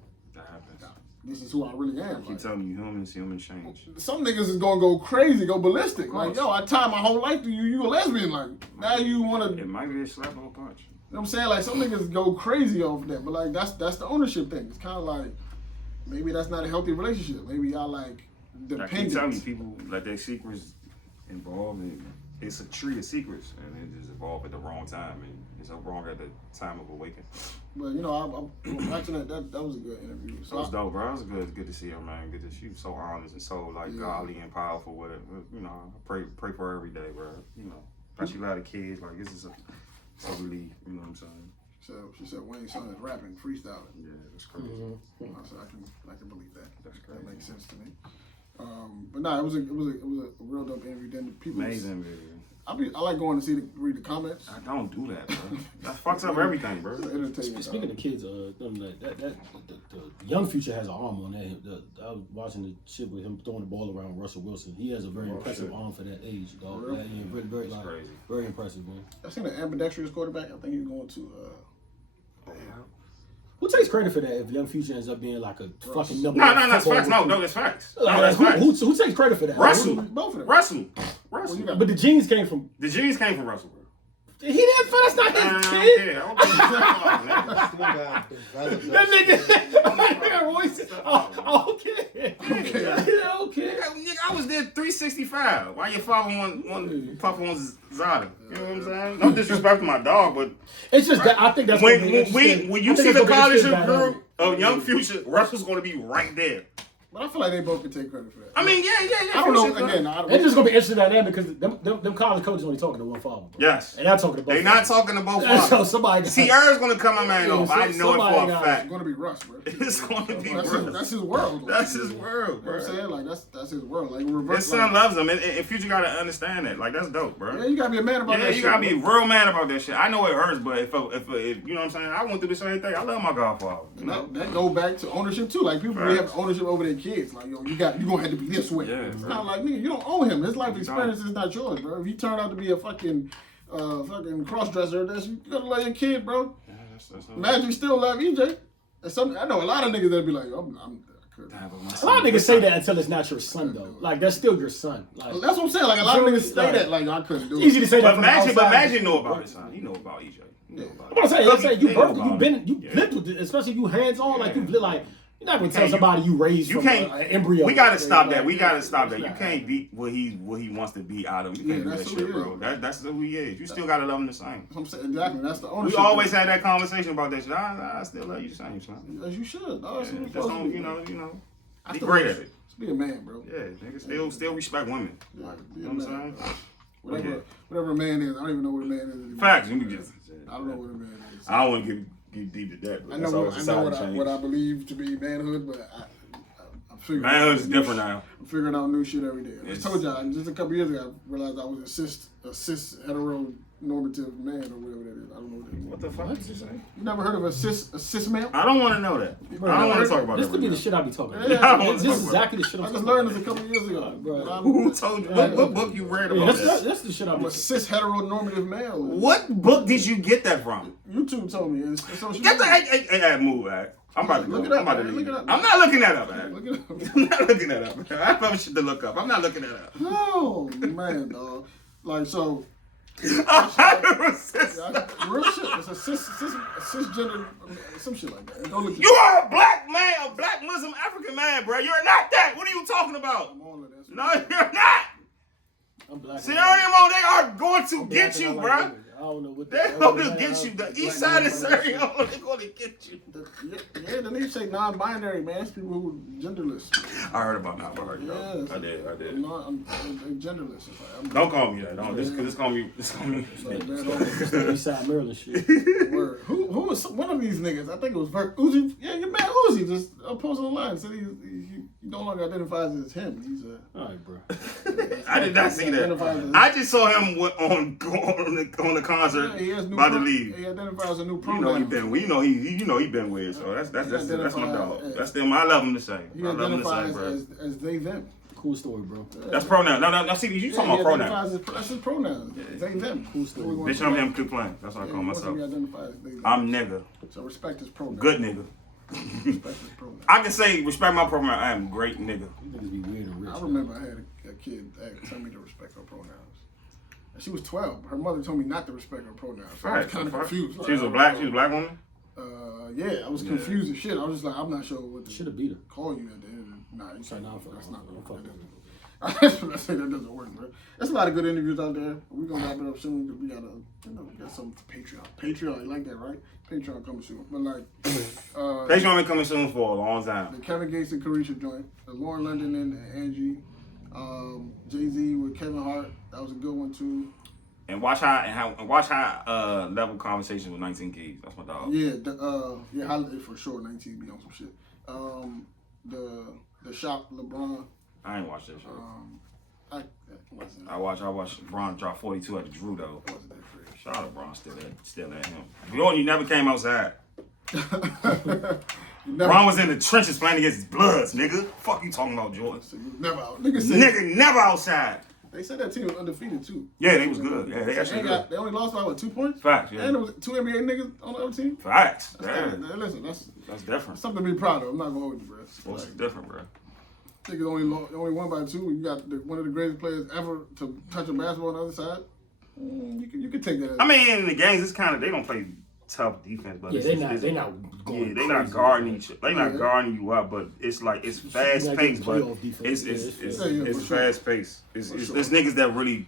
This is who I really am. Keep telling you, humans change. Some niggas is gonna go crazy, go ballistic. Like, yo, I tied my whole life to you. You a lesbian. Like, now you wanna. It might be a slap or a punch. You know what I'm saying? Like, some niggas go crazy off that. But like, that's the ownership thing. It's kind of like maybe that's not a healthy relationship. Maybe y'all like dependent. I keep telling you, people let their secrets involved in. It's a tree of secrets, and it just evolved at the wrong time, and it's so wrong at the time of awakening. But you know, I'm watching that was a good interview. So it was dope, bro. It was good to see her, man. Good to see you so honest and so like godly and powerful with it. You know, I pray for her every day, bro. You know, especially a lot of kids. Like this is so really, you know what I'm saying. So she said Wayne's son is rapping, freestyling. Yeah, that's crazy. I said I can believe that. That's crazy. That makes sense to me. But nah, it was a real dope interview. Then people amazing video. I like going to read the comments. I don't do that, bro. That fucks up everything, bro. Speaking of kids, the young Future has an arm on that. I was watching the shit with him throwing the ball around Russell Wilson. He has a very impressive arm for that age, dog. Really? Very impressive, man. I seen an ambidextrous quarterback. I think he's going to. Who takes credit for that if Young Future ends up being like a fucking number? No, that's facts. No, that's facts. Who takes credit for that? Russell. Both of them. Russell. But the genes came from. The genes came from Russell, bro. He didn't. That's not his kid. That nigga Royce. Okay. I was there 365. Why you following one Papa on Zada? You know what I'm saying? No disrespect to my dog, but it's just that I think that's when you see the college group of Young Future, Russell's going to be right there. But I feel like they both can take credit for that. I mean, yeah. I don't know. Again, it's just gonna be interesting dynamic because them college coaches only talking to one father. Bro. Yes, and not talking to both. They're not talking to both fathers. So somebody Sierra's gonna come my man off. I know it for a fact. It's gonna be Russ, bro. It's gonna be Russ. That's his world. That's his world, bro. You know what I'm saying? Like that's his world. Like reverse. His son loves him, and Future gotta understand that. Like that's dope, bro. Yeah, you gotta be a man about that shit. Yeah, you gotta be real man about that shit. I know it hurts, but if you know what I'm saying, I went through the same thing. I love my godfather. You know? That go back to ownership too. Like people have ownership over their kids. kids. Like, yo, you gonna have to be this way. Yeah, it's bro. not like, nigga, you don't own him. His life You experience is not yours, bro. If you turn out to be a fucking cross-dresser, you gotta love your kid, bro. Yeah, that's Imagine you still love EJ. I know a lot of niggas that be like, a lot of niggas say that until it's not your son, though. Like, that's still your son. Like, that's what I'm saying. Like, a lot of niggas say that, like, I couldn't do it. Easy to say that. But Magic know about his son. He know about EJ. I'm saying you lived with it, especially if you hands on, like you lived like. You're not gonna tell somebody you raised from an embryo. We gotta stop that. We gotta stop that. You can't beat what he wants to be out of him. You can't do that shit, bro. That's who he is. You still gotta love him the same. I'm saying exactly. That's the ownership. We always had that conversation about that shit. I still love you the same, son. As you should. That's on, you know. Be great at it. Be a man, bro. Yeah, nigga. Still respect women. Yeah, you know what I'm saying? Whatever a man is, I don't even know what a man is. Facts. You just. I don't know what a man is. I don't want to get deep to that. I know what I believe to be manhood, but I'm figuring manhood is different now. I'm figuring out new shit every day. I told y'all just a couple years ago, I realized I was a cis heteronormative man or whatever that is. I don't know what that is. What the fuck did you say? You never heard of a cis male? I don't want to know that. I don't want to talk about this. This could be the shit I be talking about. This is exactly the shit I'm talking about. I just learned this a couple years ago, bro. Who told you? What book you read about this? That's the shit I'm a cis heteronormative male. What book did you get that from? YouTube told me. Get the hey, move, Act. I'm about to go. Look it up. I'm not looking that up, man. Look it up. I'm not looking that up. I have other shit to look up. I'm not looking that up. Oh man, dog. Like so. 100%. Real shit. It's a cisgender, some shit like that. You are a black man, a black Muslim African man, bro. You're not that. What are you talking about? I'm all of that. No, you're not. I'm black. See, they are going to get you, bro. I don't know what they're going to get you. The east side of Sarajevo, they're going to get you. Yeah, the niggas say non-binary, man. It's people who genderless. I heard about non-binary. Yeah, I did. I'm genderless. Don't call me that. Don't. Just call me. East side Maryland shit. Word. Who was one of these niggas? I think it was Uzi. Yeah, your man Uzi just posted online said he no longer identifies as him. He's a. All right, bro. I did not see that. I just saw him on the concert about to leave. He identifies as a new pronoun. You know he been weird. So that's my dog. That's them. I love him the same. He identifies as they them. Cool story, bro. That's pronoun. No. See, you talking about pronoun? That's his pronoun. They them. Cool story. Bitch, I'm him keep playing. That's what I call myself. I'm nigga. So respect his pronoun. Good nigga. Respect his pronoun. I can say respect my pronoun. I am great nigga. Niggas be weird and rich. I remember I had a kid tell me to respect her pronouns. And she was 12. Her mother told me not to respect her pronouns. So I was kind of confused. She was a black woman? Yeah, I was confused as shit. I was just like, I'm not sure what should have beat her. Call you at the end. Nah, you can't. That's not good. I say that doesn't work, bro. There's a lot of good interviews out there. We're gonna wrap it up soon because we got something for Patreon. Patreon, you like that, right? Patreon coming soon. But like Patreon been coming soon for a long time. The Kevin Gates and Carisha joint, the Lauren London and Angie, Jay-Z with Kevin Hart. That was a good one too. And watch how level conversations with 19 Keys. That's my dog. Yeah, Holiday for sure. 19 be on some shit. The shop LeBron. I ain't watched that shit. I watched Bron drop 42 at the Drew though. Shout out to Bron still at him. You never came outside. Bron was in the trenches playing against his Bloods, nigga. Fuck you talking about, Jordan? Never out. Nigga never outside. They said that team was undefeated too. Yeah, they was good. Yeah, they actually good. They only lost by 2 points? Facts, yeah. And there was 2 NBA niggas on the other team? Facts. Listen, that's different. Something to be proud of. I'm not gonna hold you, bro. Sports is different, bro. I think it's only won by 2. You got one of the greatest players ever to touch a basketball on the other side. You can take that. I mean, in the games, it's kind of they don't play tough defense, but they're not guarding each. They not guarding you up, but it's like it's fast paced, but it's fast paced. It's niggas that really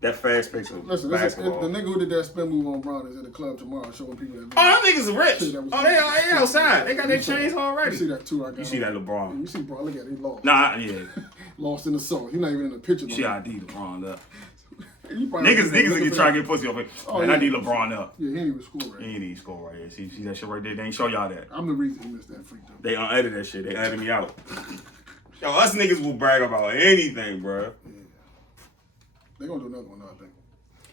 that fast pace of basketball. The nigga who did that spin move on Brown is at the club tomorrow showing people that. Oh, them niggas are rich. Oh, they outside. They got their chains already. You see that too? You see that LeBron? You see, bro? Look at it. He lost. Nah, yeah. Lost in the song. He's not even in the picture. She ID LeBron up. Niggas can try to get pussy off it. Man, I need LeBron up. Yeah, he ain't even score right. He ain't even score right. See that shit right there? They ain't show y'all that. I'm the reason he missed that free throw. They unedited that shit. They edited me out. Yo, us niggas will brag about anything, bro. Yeah. They gonna do another one, I think.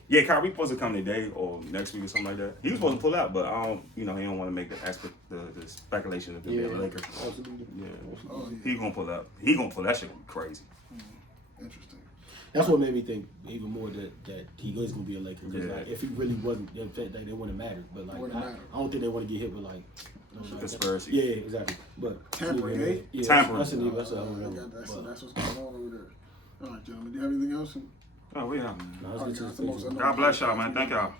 Yeah, Kyrie supposed to come today or next week or something like that. He was supposed to pull out, but I don't. You know, he don't want to make the speculation of the Lakers. Absolutely. Yeah, Oh, yeah. he gonna pull out. He gonna pull that shit. Gonna be crazy. Interesting. That's what made me think even more that he is gonna be a Laker. Because Yeah. like, if he really wasn't, in fact, they wouldn't matter. But like, Wouldn't matter. I don't think they want to get hit with like. Conspiracy. Yeah, exactly. But Tampering, eh? Yeah, Tampering. That's a whole Yeah, nother. that's But, what's going on over there. All right, gentlemen. Do you have anything else? Oh, yeah. no, let's All right, get to guys, the the most stage. God bless y'all, man. Thank y'all.